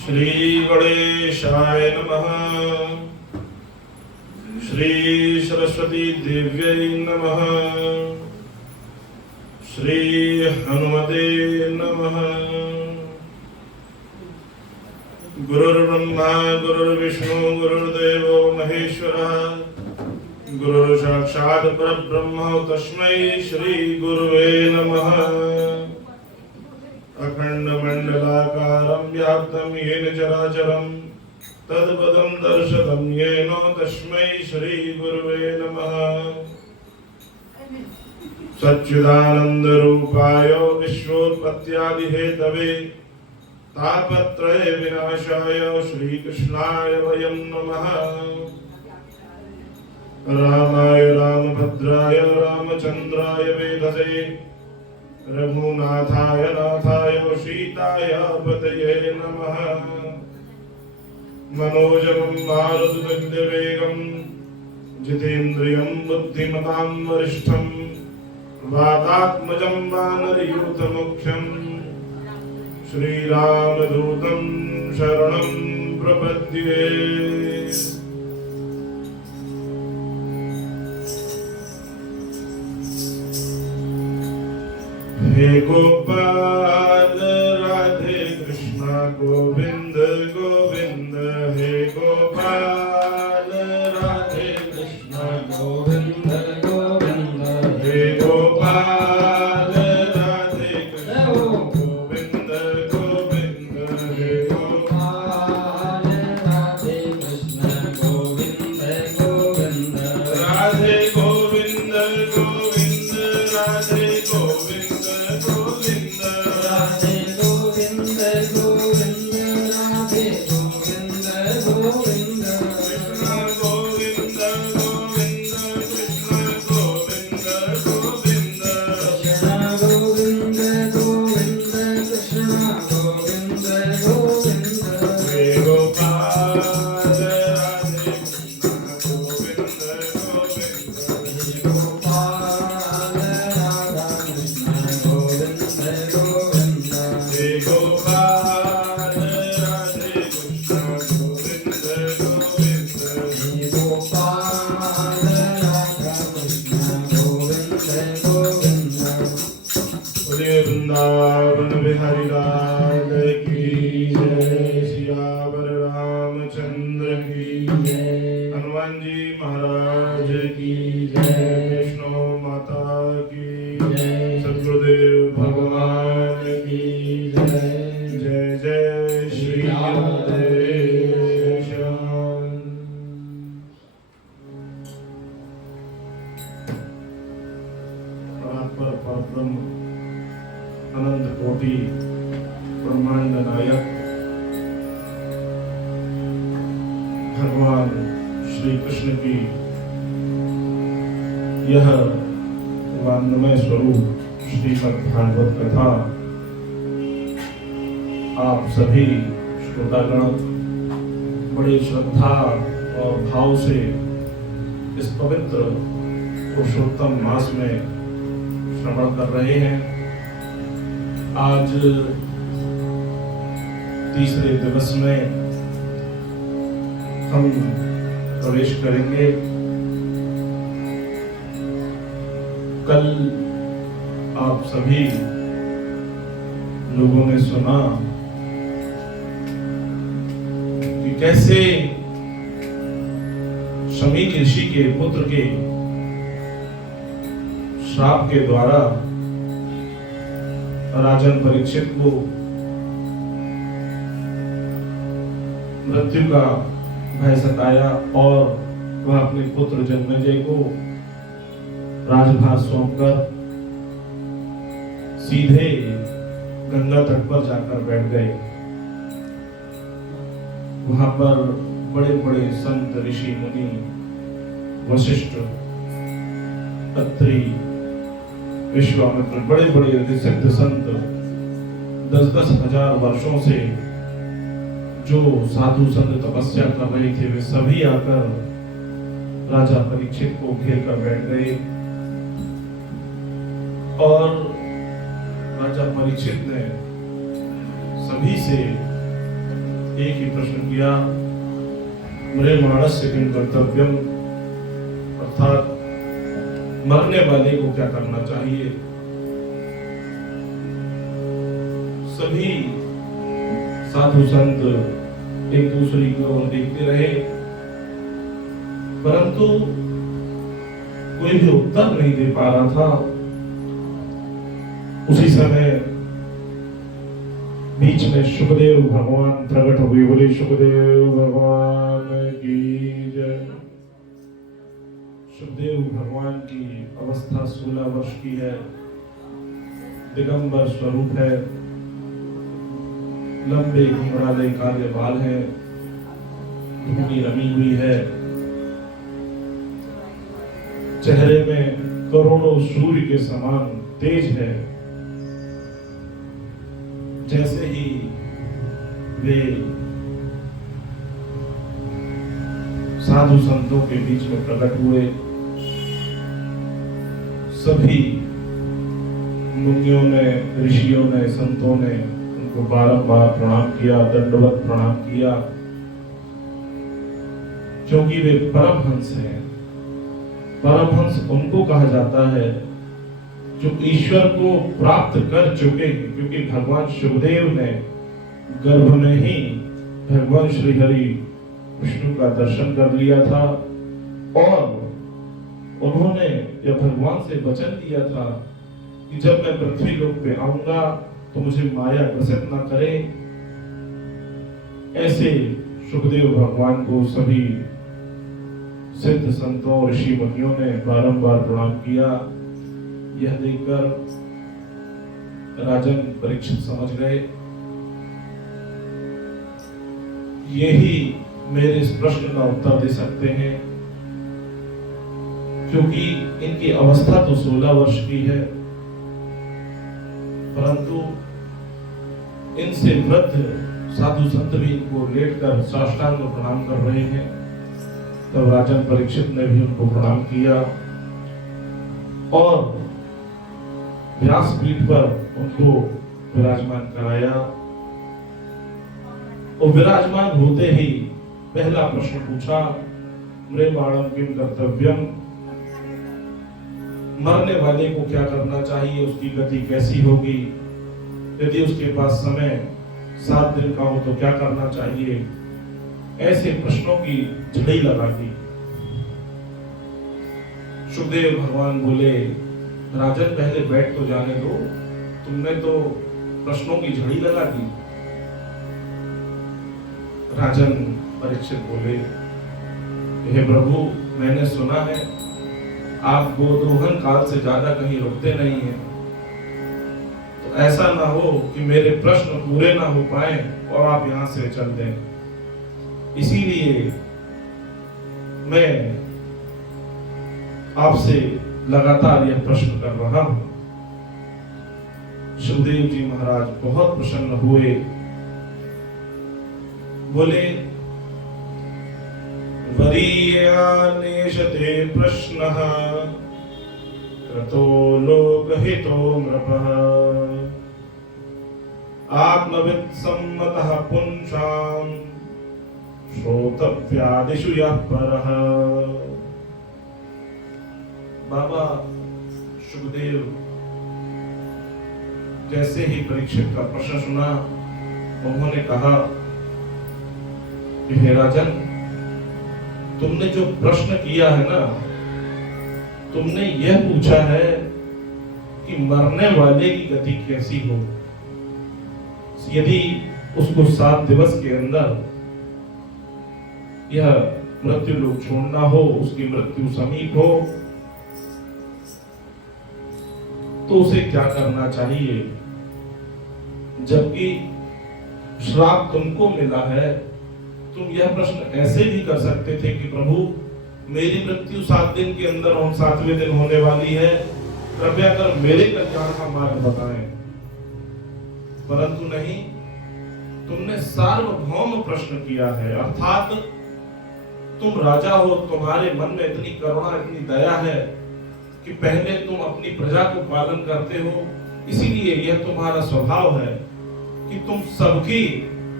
श्री गणेशाय नमः। श्री सरस्वती देव्यै नमः। श्री हनुमते नमः। गुरुर्ब्रह्मा गुरुर्विष्णु गुरुर्देवो महेश्वरः गुरु साक्षात् परब्रह्म तस्मै श्री गुरुवे नमः। अखंडमंडलाकारं व्याप्तं येन चराचरं तत्पदं दर्शितं येन तस्मै श्री गुरुवे नमः। सच्चिदानंदरूपाय विश्वोत्पत्त्यादिहेतवे तापत्रय विनाशाय श्रीकृष्णाय वयं नमः। रामाय रामभद्राय रामचंद्राय वेधसे रघुनाथाय नाथाय सीताय पतये नमः। मनोजवं मारुततुल्यवेगं जितेन्द्रियं बुद्धिमतां वरिष्ठं वातात्मजं वानरयूथमुख्यं श्रीरामदूतं शरणं प्रपद्ये। हे गोपाल राधे कृष्ण गोविंद गोविंद। हे गोपाल राधे कृष्ण गोविंद गोविंद। हे गोपाल राधे कृष्ण गोविंद गोविंद। हे गोपाल राधे कृष्ण गोविंद गोविंद। राधे गोविंद गोविंद राधे गोविंद वृंदावन बिहारी लाल की जय। सियावर रामचंद्र की जय। हनुमान जी महाराज की जय। वैष्णो माता की जय। सद्गुरुदेव भगवान की जय। जय जय श्री राधेश। परात्पर परब्रह्म अनंत कोटि ब्रह्मांड नायक भगवान श्री कृष्ण की यह वाङ्मय स्वरूप श्रीमद् भागवत कथा आप सभी श्रोतागण बड़ी श्रद्धा और भाव से इस पवित्र पुरुषोत्तम मास में श्रवण कर रहे हैं। आज तीसरे दिवस में हम प्रवेश करेंगे। कल आप सभी लोगों ने सुना कि कैसे शमी ऋषि के पुत्र के श्राप के द्वारा राजन परीक्षित को मृत्यु का भय सताया और वह अपने पुत्र जन्मेजय को राजभार सौंपकर सीधे गंगा तट पर जाकर बैठ गए। वहां पर बड़े बड़े संत ऋषि मुनि वशिष्ठ अत्रि विश्वामित्र बड़े बड़े सिद्ध संत 10-10 हजार वर्षों से जो साधु संत तपस्या कर रहे थे वे सभी आकर राजा परीक्षित को घेर कर बैठ गए और राजा परीक्षित ने सभी से एक ही प्रश्न किया, म्रियमाणस्य किं कर्तव्यम, अर्थात मरने वाले को क्या करना चाहिए। सभी साधु संत एक दूसरे की ओर देखते रहे, परंतु कोई भी उत्तर नहीं दे पा रहा था। उसी समय बीच में सुखदेव भगवान प्रकट हुए। बोले सुखदेव भगवान की जय। सुखदेव भगवान की अवस्था 16 वर्ष की है, दिगंबर स्वरूप है, लंबे घुंघराले काले बाल हैं, धूनी रमी हुई है, चेहरे में करोड़ों सूर्य के समान तेज है। जैसे ही वे साधु संतों के बीच में प्रकट हुए, सभी मुनियों ने, ऋषियों ने, संतों ने उनको बारंबार प्रणाम किया, दंडवत प्रणाम किया, क्योंकि वे परमहंस हैं। परमहंस उनको कहा जाता है जो ईश्वर को प्राप्त कर चुके हैं, क्योंकि भगवान सुखदेव ने गर्भ में ही भगवान श्री हरि विष्णु का दर्शन कर लिया था और उन्होंने यह भगवान से वचन दिया था कि जब मैं पृथ्वी लोक पे आऊंगा तो मुझे माया ग्रसित ना करे। ऐसे सुखदेव भगवान को सभी सिद्ध संतों, ऋषि मुनियों ने बारंबार प्रणाम किया। यह देखकर राजन परीक्षित समझ गए, यही मेरे इस प्रश्न का उत्तर दे सकते हैं, क्योंकि इनकी अवस्था तो 16 वर्ष की है, परंतु इनसे वृद्ध साधु संत भी इनको लेटकर साष्टांग प्रणाम कर रहे हैं। तब राजन परीक्षित ने भी उनको प्रणाम किया और व्यासपीठ पर उनको विराजमान कराया। और विराजमान होते ही पहला प्रश्न पूछा, म्रियमाणं किं कर्तव्यम, मरने वाले को क्या करना चाहिए, उसकी गति कैसी होगी, यदि उसके पास समय 7 दिन का हो तो क्या करना चाहिए। ऐसे प्रश्नों की झड़ी लगा दी। सुखदेव भगवान बोले, राजन पहले बैठ तो जाने दो, तुमने तो प्रश्नों की झड़ी लगा दी। राजन परीक्षित बोले, हे प्रभु, मैंने सुना है आप गोदोहन काल से ज्यादा कहीं रुकते नहीं हैं, तो ऐसा ना हो कि मेरे प्रश्न पूरे ना हो पाए और आप यहां से चल दें। इसीलिए मैं आपसे लगातार यह प्रश्न कर रहा हूं। सुखदेव जी महाराज बहुत प्रसन्न हुए, बोले, वरीयानेशते प्रश्नः क्रतो लोकहितो नृपः आत्मवित् सम्मतः पुंसाम् श्रोतव्यादिषु यः परः। बाबा सुखदेव जैसे ही परीक्षित का प्रश्न सुना, उन्होंने कहा, हे राजन, तुमने जो प्रश्न किया है ना, तुमने यह पूछा है कि मरने वाले की गति कैसी हो, यदि उसको 7 दिवस के अंदर यह मृत्यु लोक छोड़ना हो, उसकी मृत्यु समीप हो, तो उसे क्या करना चाहिए। जबकि श्राप तुमको मिला है, तुम यह प्रश्न ऐसे भी कर सकते थे कि प्रभु, मेरी मृत्यु 7 दिन के अंदर और 7वें दिन होने वाली है, कृपया कर मेरे कल्याण का मार्ग बताएं। परंतु नहीं, तुमने सार्वभौम प्रश्न किया है, अर्थात तुम राजा हो, तुम्हारे मन में इतनी करुणा, इतनी दया है कि पहले तुम अपनी प्रजा को पालन करते हो, इसीलिए यह तुम्हारा स्वभाव है कि तुम सबकी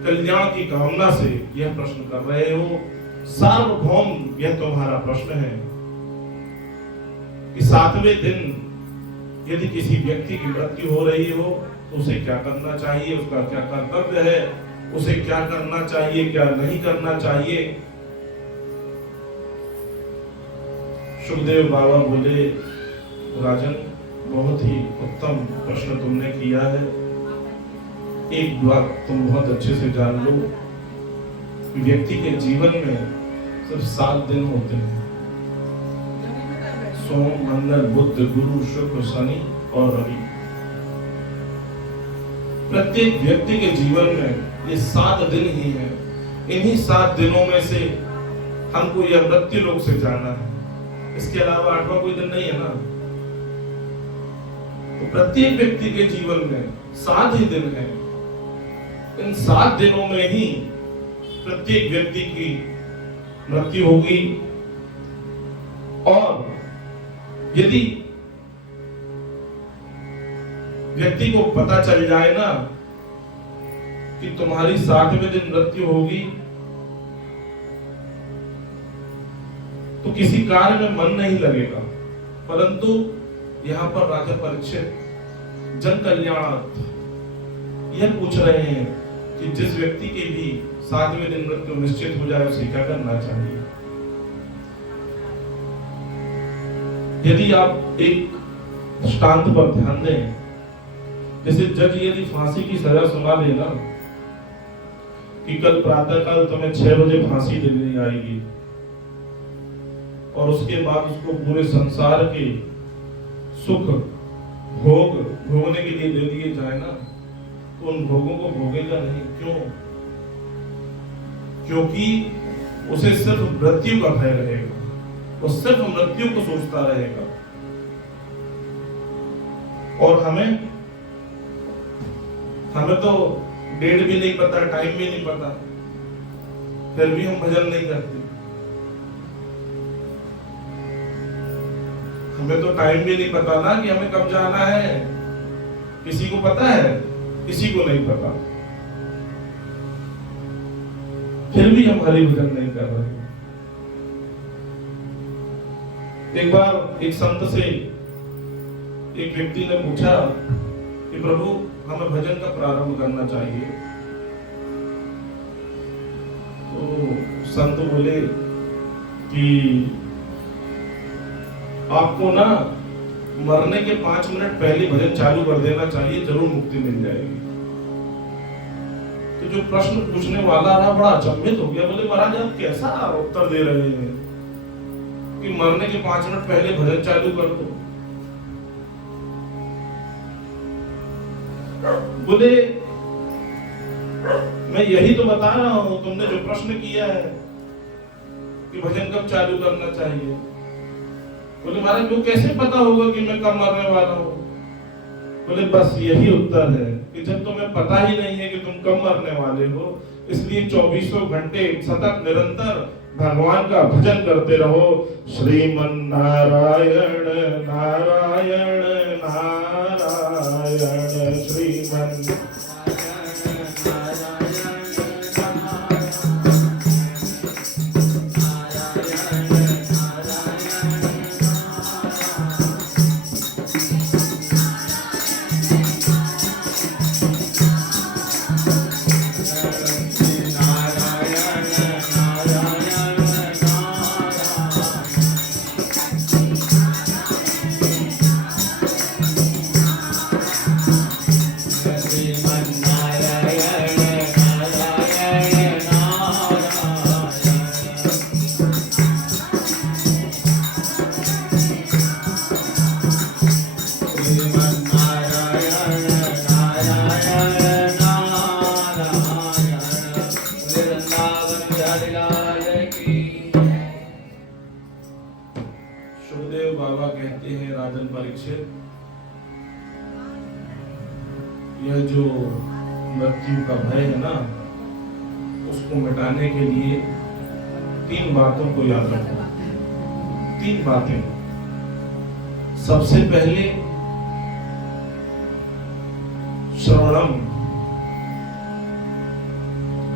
कल्याण की कामना से यह प्रश्न कर रहे हो। सार्वभौम यह तुम्हारा प्रश्न है कि 7वें दिन यदि किसी व्यक्ति की मृत्यु हो रही हो तो उसे क्या करना चाहिए, उसका क्या कर्तव्य है, उसे क्या करना चाहिए, क्या नहीं करना चाहिए। सुखदेव बाबा बोले, राजन बहुत ही उत्तम प्रश्न तुमने किया है। एक बात तुम बहुत अच्छे से जान लो, व्यक्ति के जीवन में सिर्फ 7 दिन होते हैं, सोम, मंगल, बुध, गुरु, शुक्र, शनि और रवि। प्रत्येक व्यक्ति के जीवन में ये 7 दिन ही है। इन्हीं 7 दिनों में से हमको यह मृत्यु लोक से जाना है, इसके अलावा 8वां कोई दिन नहीं है ना। तो प्रत्येक व्यक्ति के जीवन में 7 ही दिन है। इन 7 दिनों में ही प्रत्येक व्यक्ति की मृत्यु होगी। और यदि व्यक्ति को पता चल जाए ना कि तुम्हारी 7वें दिन मृत्यु होगी, तो किसी कार्य में मन नहीं लगेगा। परंतु यहाँ पर राजा परीक्षित जन कल्याणार्थ यह पूछ रहे हैं कि जिस व्यक्ति के भी 7वें दिन मृत्यु निश्चित हो जाए उसे क्या करना चाहिए। यदि आप एक दृष्टांत पर ध्यान दें, जैसे जज यदि फांसी की सजा सुना देना कि कल प्रातःकाल तुम्हें 6 बजे फांसी देनी आएगी, और उसके बाद उसको पूरे संसार के सुख भोग भोगने के लिए दे दिए जाए ना, तो उन भोगों को भोगेगा नहीं। क्यों? क्योंकि उसे सिर्फ मृत्यु का भय रहेगा, वो सिर्फ मृत्यु को सोचता रहेगा। और हमें तो डेट भी नहीं पता, टाइम भी नहीं पता, फिर भी हम भजन नहीं करते। हमें तो टाइम भी नहीं पता ना कि हमें कब जाना है। किसी को पता है? किसी को नहीं पता, फिर भी हम हरि भजन नहीं कर रहे। एक बार एक संत से एक व्यक्ति ने पूछा कि प्रभु हमें भजन का प्रारंभ करना चाहिए। तो संत बोले कि आपको ना मरने के 5 मिनट पहले भजन चालू कर देना चाहिए, जरूर मुक्ति मिल जाएगी। तो जो प्रश्न पूछने वाला रहा बड़ा अचंभित हो गया। बोले महाराज आप कैसा उत्तर दे रहे हैं कि मरने के 5 मिनट पहले भजन चालू कर दो। बोले मैं यही तो बता रहा हूं, तुमने जो प्रश्न किया है कि भजन कब चालू करना चाहिए। बोले महाराज को कैसे पता होगा कि मैं कब मरने वाला हूं। बोले बस यही उत्तर है कि जब तुम्हें पता ही नहीं है कि तुम कब मरने वाले हो, इसलिए 24 घंटे सतत निरंतर भगवान का भजन करते रहो। श्रीमन नारायण नारायण नारायण श्रीमन सुखदेव बाबा कहते हैं राजन परीक्षित, यह जो मृत्यु का भय है ना, उसको मिटाने के लिए 3 बातों को याद रखो। 3 बातें। सबसे पहले श्रवणम,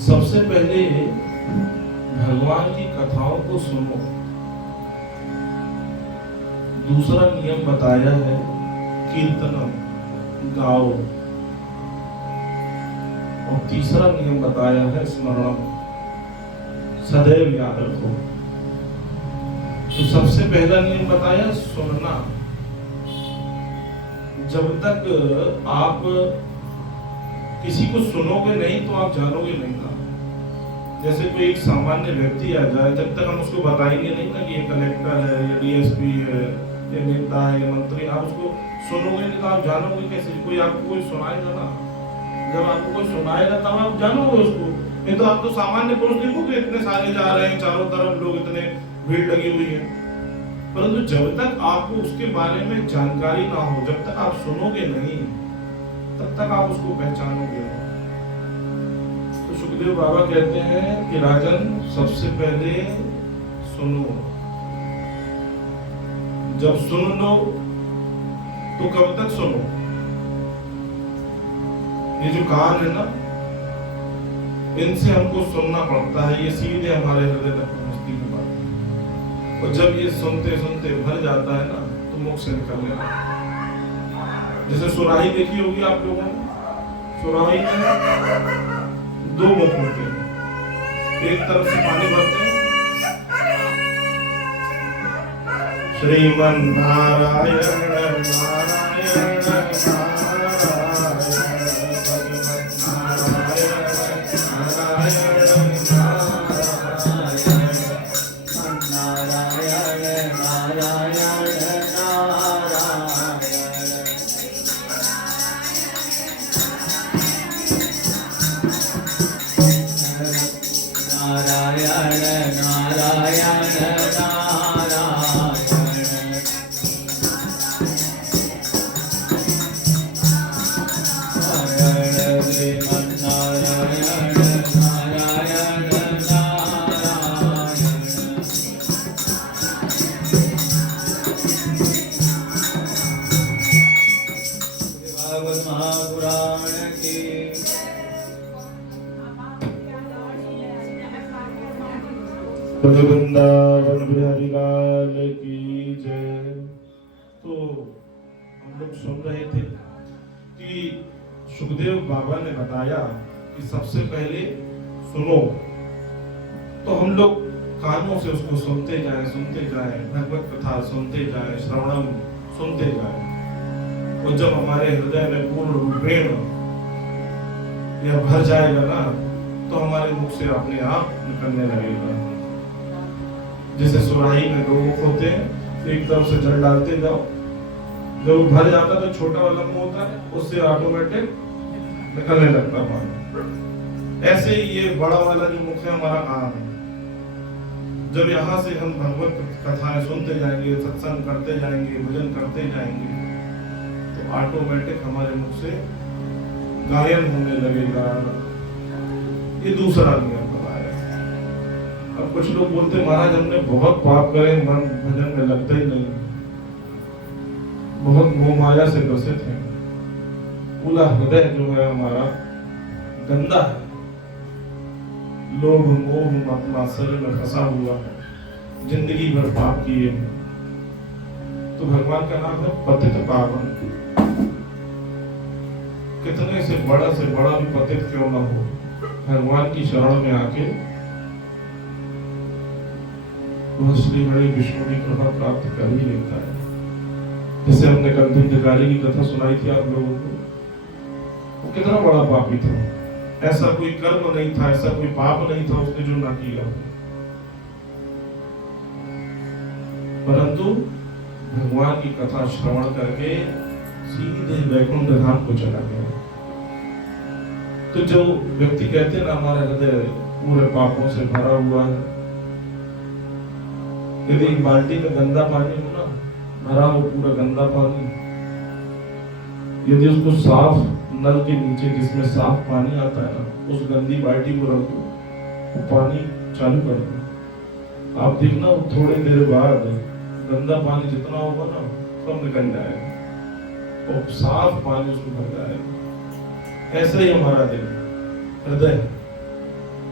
सबसे पहले भगवान की कथाओं को सुनो। दूसरा नियम बताया है कीर्तनम, गाओ। और तीसरा नियम बताया है स्मरणम, सदैव याद रखो। तो सबसे पहला नियम बताया सुनना। जब तक आप किसी को सुनोगे नहीं तो आप जानोगे नहीं ना। जैसे कोई एक सामान्य व्यक्ति आ जाए, जब तक हम उसको बताएंगे नहीं ना कि ये कलेक्टर है, ये डीएसपी है, ये नेता है, ये मंत्री, आप उसको सुनोगे नहीं तो आप जानोगे कैसे? कोई आपको कोई सुनाएगा ना, जब आपको कोई सुनाएगा तब आप जानोगे उसको। नहीं तो आप तो सामान्य पुरुष देखोगे, इतने सारे जा रहे हैं, चारों तरफ लोग, इतने भीड़ लगी हुई है, परंतु जब तक आपको उसके बारे में जानकारी ना हो, जब तक आप सुनोगे नहीं, तब तक आप उसको पहचानोगे। तो सुखदेव बाबा कहते हैं कि राजन, सबसे पहले सुनो। जब सुन लो तो कब तक सुनो? ये जो कान है ना, इनसे हमको सुनना पड़ता है, ये सीधे हमारे हृदय तक पहुंचती है बात। और जब ये सुनते सुनते भर जाता है ना, तो मुख से निकलने लगता है। जैसे सुराही देखी होगी आप लोगों ने, सुराही में दो मुख होते हैं, एक तरफ से पानी भरते हैं, श्रीमन नारायण नारायण वृंदावन बिहारी लाल की जय। तो हम लोग सुन रहे थे कि सुखदेव बाबा ने बताया कि सबसे पहले सुनो। तो हम लोग कानों से उसको सुनते जाएं, भगवत कथा सुनते जाएं, श्रवणम सुनते जाएं। और जब हमारे हृदय में पूर्ण रूपेण यह भर जाएगा ना, तो हमारे मुख से अपने आप निकलने लगेगा। जैसे सुराही में दो मुख होते हैं, एक तरफ से जल डालते जाओ, जब भर जाता तो छोटा वाला मुंह होता है, उससे ऑटोमेटिक निकलने लगता पानी। ऐसे ही ये बड़ा वाला जो मुख है हमारा कान है। जब यहाँ से हम भगवत कथाएं सुनते जाएंगे, सत्संग करते जाएंगे, भजन करते जाएंगे, तो ऑटोमेटिक हमारे मुख से गायन होने लगेगा। ये दूसरा नियम बताया। अब कुछ लोग बोलते महाराज हमने बहुत पाप करे, मन भजन में लगता ही नहीं, बहुत मोह माया से ग्रसित है, पूरा हृदय जो है हमारा गंदा है, लोभ मोह मत मात्सर्य में फंसा हुआ है, जिंदगी भर पाप किए हैं। तो भगवान का नाम है पतित पावन। कितने से बड़ा भी पतित क्यों ना हो, भगवान की शरण में आके वह श्री बड़े विष्णु की कृपा प्राप्त कर ही लेता है। जैसे हमने कल भिंडकारी की कथा सुनाई थी आप लोगों को, वो कितना बड़ा पापी था, ऐसा कोई कर्म नहीं था, ऐसा कोई पाप नहीं था उसने जो ना किया, परंतु भगवान की कथा श्रवण करके सीधे वैकुंठ धाम को चला गया। तो जो व्यक्ति कहते हैं ना हमारा हृदय पूरे पापों से भरा हुआ है, यदि एक बाल्टी में गंदा पानी हो ना, भरा हो पूरा गंदा पानी, यदि उसको साफ नल के नीचे जिसमें साफ पानी आता है ना, उस गंदी बाल्टी को रख दो, वो पानी चालू कर दो, आप देखना थोड़ी देर बाद गंदा पानी जितना होगा ना सब निकल जाएगा और साफ पानी उसको भर जाएगा। ऐसे ही हमारा दिल, हृदय,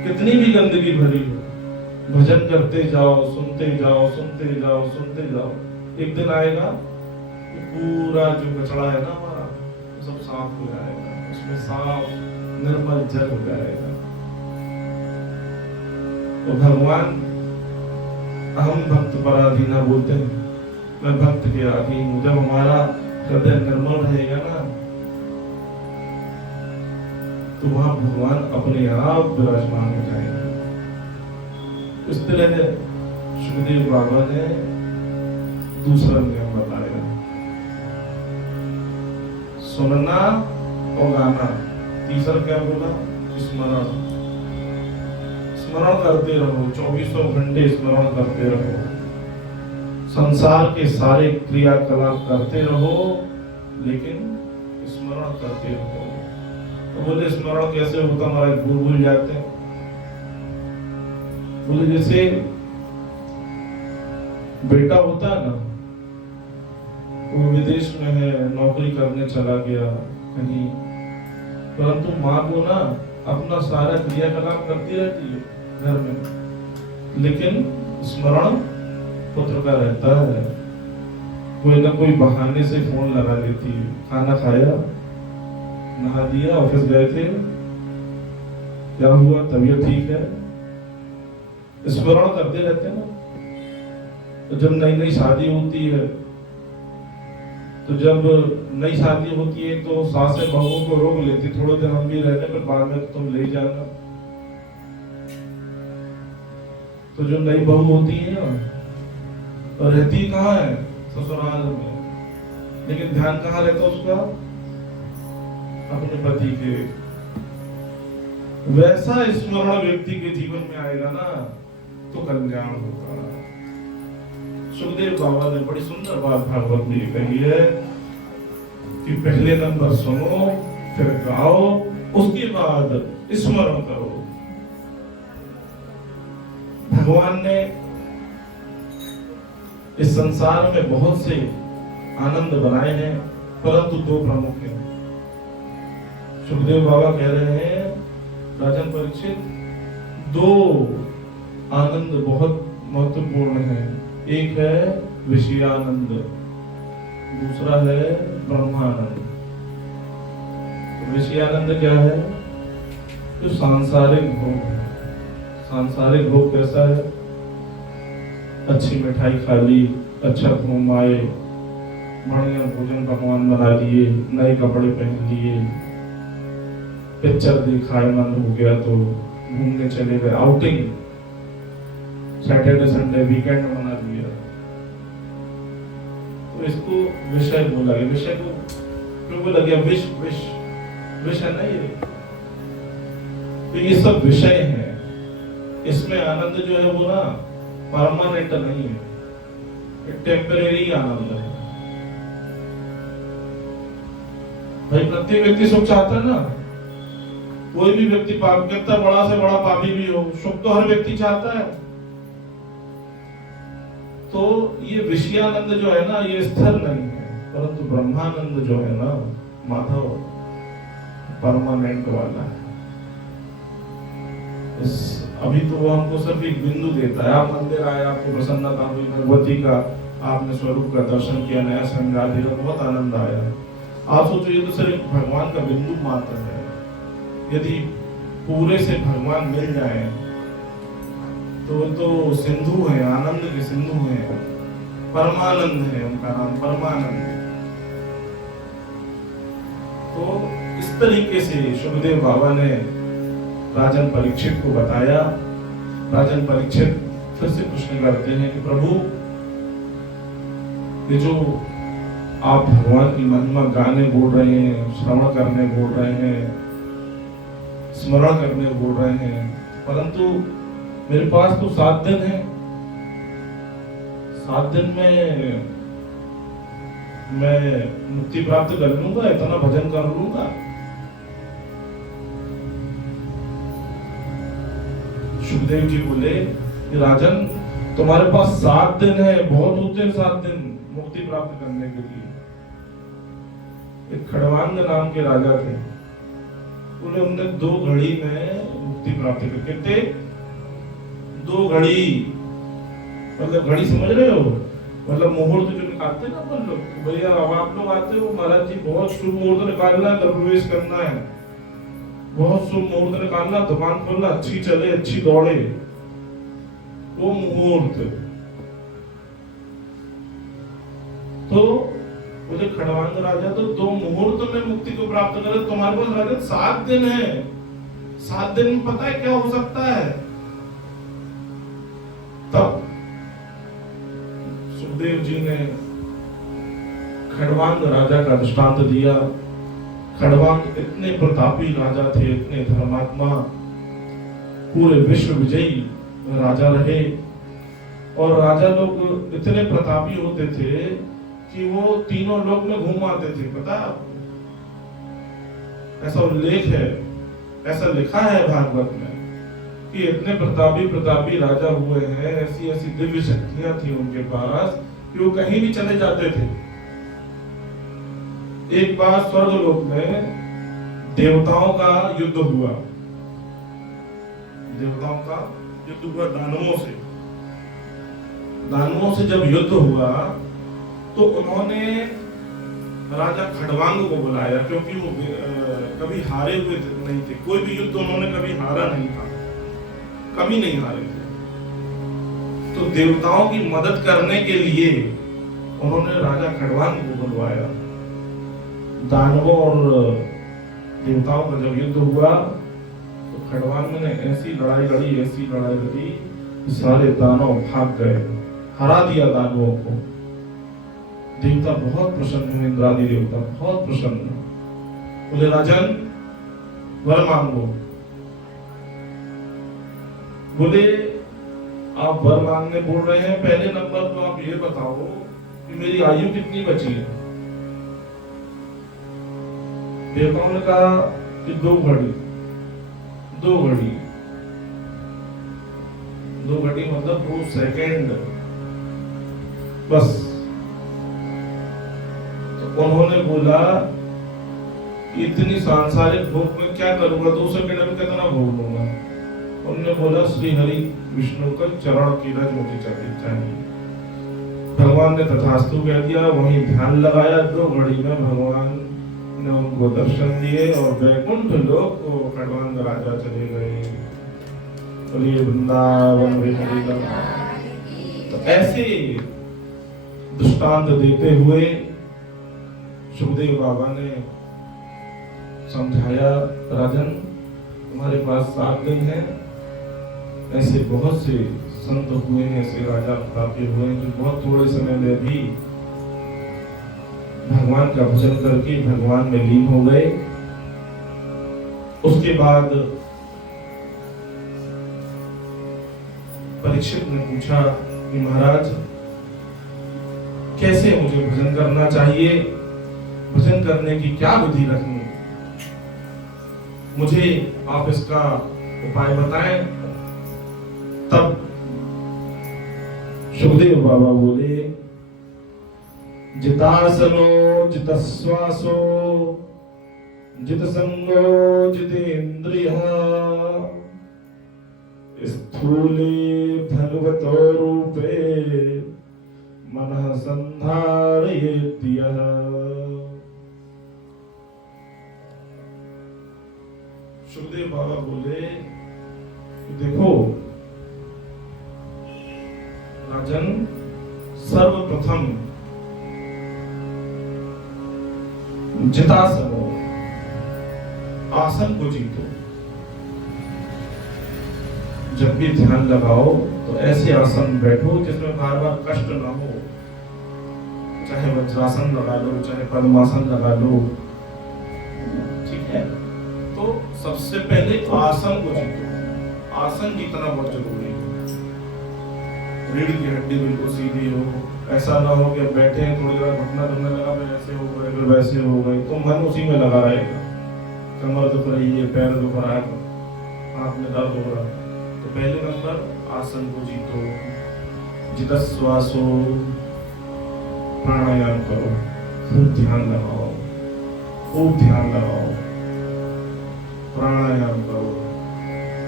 कितनी भी गंदगी भरी हो, भजन करते जाओ, सुनते जाओ, सुनते जाओ, सुनते जाओ, एक दिन आएगा कि पूरा जो कचरा है ना हमारा, सब साफ हो जाएगा, उसमें साफ निर्मल जल हो जाएगा। तो भगवान अहम भक्त पराधीना बोलते हैं, मैं भक्त के अधीन हूं। जब हमारा हृदय निर्मल रहेगा ना, तो वहां भगवान अपने आप विराजमान हो जाएंगे। इस तरह सुखदेव बाबा ने दूसरा नियम बताया, सुनना और गाना। तीसरा क्या बोला? स्मरण। स्मरण करते रहो, 24 घंटे स्मरण करते रहो, संसार के सारे क्रियाकलाप करते रहो, लेकिन स्मरण करते रहो। तो बोले स्मरण कैसे होता? हमारे भूल जाते हैं। बोले जैसे बेटा होता है ना, वो विदेश में है, नौकरी करने चला गया कहीं, परंतु माँ को ना अपना सारा क्रियाकलाप करती रहती है घर में, लेकिन स्मरण पुत्र का रहता है। कोई ना कोई बहाने से फोन लगा लेती है, खाना खाया, नहा दिया, ऑफिस गए थे, क्या हुआ, तबीयत ठीक है, स्मरण करते रहते हैं ना। तो जब नई नई शादी होती है, तो जब नई शादी होती है तो सासें बहुओं को रोक लेती, थोड़े दिन हम भी रहने, पर बाद में तुम ले जाना। तो जो नई बहू होती है ना, तो रहती कहाँ है? ससुराल में, लेकिन ध्यान कहाँ रहता उसका? अपने पति के। वैसा स्मरण व्यक्ति के जीवन में आएगा ना, तो कल्याण होगा। सुखदेव बाबा ने बड़ी सुंदर बात भागवत में कही है कि पहले नंबर सुनो, फिर गाओ, उसके बाद स्मरण करो। भगवान ने इस संसार में बहुत से आनंद बनाए हैं, परंतु दो प्रमुख हैं। सुखदेव बाबा कह रहे हैं, राजन परीक्षित, दो आनंद बहुत महत्वपूर्ण है। एक है विषयानंद, दूसरा है ब्रह्मानंद। विषयानंद क्या है? जो सांसारिक भोग है। सांसारिक भोग कैसा है? अच्छी मिठाई खा ली, अच्छा घूम आए, बढ़िया भोजन पकवान बना लिए, नए कपड़े पहन लिए, पिक्चर दिखाए, मन हो गया तो घूमने चले गए, आउटिंग, सैटरडे संडे वीकेंड बना लिया। तो इसको विषय बोला गया। विषय को क्यों बोला गया? विषय नहीं है, तो ये सब विषय है। इसमें आनंद जो है वो ना परमानेंट नहीं है, टेम्परेरी आनंद है। भाई प्रत्येक व्यक्ति सुख चाहता है ना, कोई भी व्यक्ति कितना बड़ा से बड़ा पापी भी हो, सुख तो हर व्यक्ति चाहता है। तो ये विषयानंद जो है ना, ये स्थिर नहीं है, परंतु ब्रह्मानंद जो है ना माधव, परमानेंट वाला है। अभी तो वो हमको सिर्फ एक बिंदु देता है। आप मंदिर आए, आपको प्रसन्नता हुई, भगवती का आपने स्वरूप का दर्शन किया, नया श्रृंगार दिया, बहुत आनंद आया। आप सोचो ये तो सिर्फ भगवान का बिंदु मात्र है। यदि पूरे से भगवान मिल जाए तो सिंधु है, आनंद के सिंधु है, परमानंद है, उनका नाम परमानंद। तो इस तरीके से सुखदेव बाबा ने राजन परीक्षित को बताया। राजन परीक्षित फिर से प्रश्न करते हैं कि प्रभु, ये जो आप भगवान की महिमा गाने बोल रहे हैं, श्रवण करने बोल रहे हैं, स्मरण करने बोल रहे हैं, परंतु मेरे पास तो 7 दिन है, 7 दिन में मैं मुक्ति प्राप्त कर लूंगा, इतना भजन कर लूंगा? सुखदेव जी बोले, राजन तुम्हारे पास 7 दिन है, बहुत होते हैं 7 दिन मुक्ति प्राप्त करने के लिए। एक खड़वांग नाम के राजा थे, बोले उनने 2 घड़ी में मुक्ति प्राप्त कर। कितने? 2 घड़ी, मतलब घड़ी समझ रहे हो, मतलब मुहूर्त जो निकालते हैं ना अपन लोग, भैया अब आप लोग आते हो महाराज जी बहुत शुभ मुहूर्त निकालना है, प्रवेश करना है, बहुत शुभ मुहूर्त निकालना, दुकान खोलना, अच्छी चले अच्छी दौड़े, वो मुहूर्त। तो बोले खड़वांग राजा तो 2 मुहूर्त में मुक्ति को प्राप्त करे, तुम्हारे पास राजा 7 दिन है, 7 दिन में पता है क्या हो सकता है? तब सुखदेव जी ने खड़वांग राजा का दृष्टांत दिया। खड़वांग इतने प्रतापी राजा थे, इतने धर्मात्मा, पूरे विश्व विजयी राजा रहे, और राजा लोग इतने प्रतापी होते थे कि वो तीनों लोक में घूम आते थे। पता है आपको? ऐसा उल्लेख है, ऐसा लिखा है भागवत में कि इतने प्रतापी राजा हुए हैं, ऐसी ऐसी दिव्य शक्तियां थी उनके पास कि वो कहीं भी चले जाते थे। एक बार स्वर्गलोक में देवताओं का युद्ध हुआ, देवताओं का युद्ध हुआ दानवों से। दानवों से जब युद्ध हुआ तो उन्होंने राजा खड़वांग को बुलाया, क्योंकि वो कभी हारे हुए नहीं थे, कोई भी युद्ध उन्होंने कभी हारा नहीं था, कभी नहीं हारे थे। तो देवताओं की मदद करने के लिए उन्होंने राजा खड़वांग को बुलवाया। दानवों और देवताओं का जब युद्ध हुआ तो खड़वांग ने ऐसी लड़ाई लड़ी, सारे दानव भाग गए, हरा दिया दानवों को। देवता बहुत प्रसन्न हुए, इंद्रादि देवता बहुत प्रसन्न। बोले राजन वर मांगो। बोले आप वर मांगने बोल रहे हैं, पहले नंबर तो आप ये बताओ कि मेरी आयु कितनी बची है। देवताओं ने कहा कि 2 घड़ी। 2 घड़ी मतलब 2 सेकेंड बस। तो उन्होंने बोला इतनी सांसारिक भोग में क्या करूंगा, 2 सेकेंड में कितना भोग लूंगा। उन्होंने बोला श्री हरि विष्णु का चरण की रज मुझे चाहिए। भगवान ने तथास्तु कह दिया, वहीं ध्यान लगाया। 2 घड़ी में भगवान ने उनको दर्शन दिए और वैकुंठ लोक को खड़वांग राजा चले गए। बोलिए वृंदावन बिहारी का। तो ऐसे दृष्टांत देते हुए सुखदेव बाबा ने समझाया, राजन तुम्हारे पास 7 दिन है। ऐसे बहुत से संत हुए हैं, ऐसे राजा प्रतापी हुए हैं जो बहुत थोड़े समय में भी भगवान का भजन करके भगवान में लीन हो गए। उसके बाद परीक्षित ने पूछा कि महाराज कैसे मुझे भजन करना चाहिए, भजन करने की क्या विधि रखनी, मुझे आप इसका उपाय बताएं। तब सुखदेव बाबा बोले, जितासनो जितश्वासो जितसंगो जितेन्द्रियः स्थूले भगवतो रूपे मनः संधारयेत् यः। सुखदेव बाबा बोले, देखो राजन, सर्वप्रथम जितासन, आसन को जीतो। जब भी ध्यान लगाओ तो ऐसे आसन बैठो जिसमें बार बार कष्ट ना हो। चाहे वज्रासन लगा लो, चाहे पद्मासन लगा लो, ठीक है। तो सबसे पहले आसन को जीतो। आसन जीतना बहुत जरूरी है। रीढ़ की हड्डी बिल्कुल सीधी हो, ऐसा ना हो कि बैठे हैं थोड़ी देर घुटना दुखने लगा, फिर ऐसे हो गए, फिर वैसे हो गए, तो मन उसी में लगा रहेगा। कमर दुख रही है, पैर दुख रहा है, हाथ में दर्द हो रहा है। तो पहले नंबर आसन को जीतो। जितश्वासो, प्राणायाम करो, खूब ध्यान लगाओ, खूब ध्यान लगाओ, प्राणायाम करो।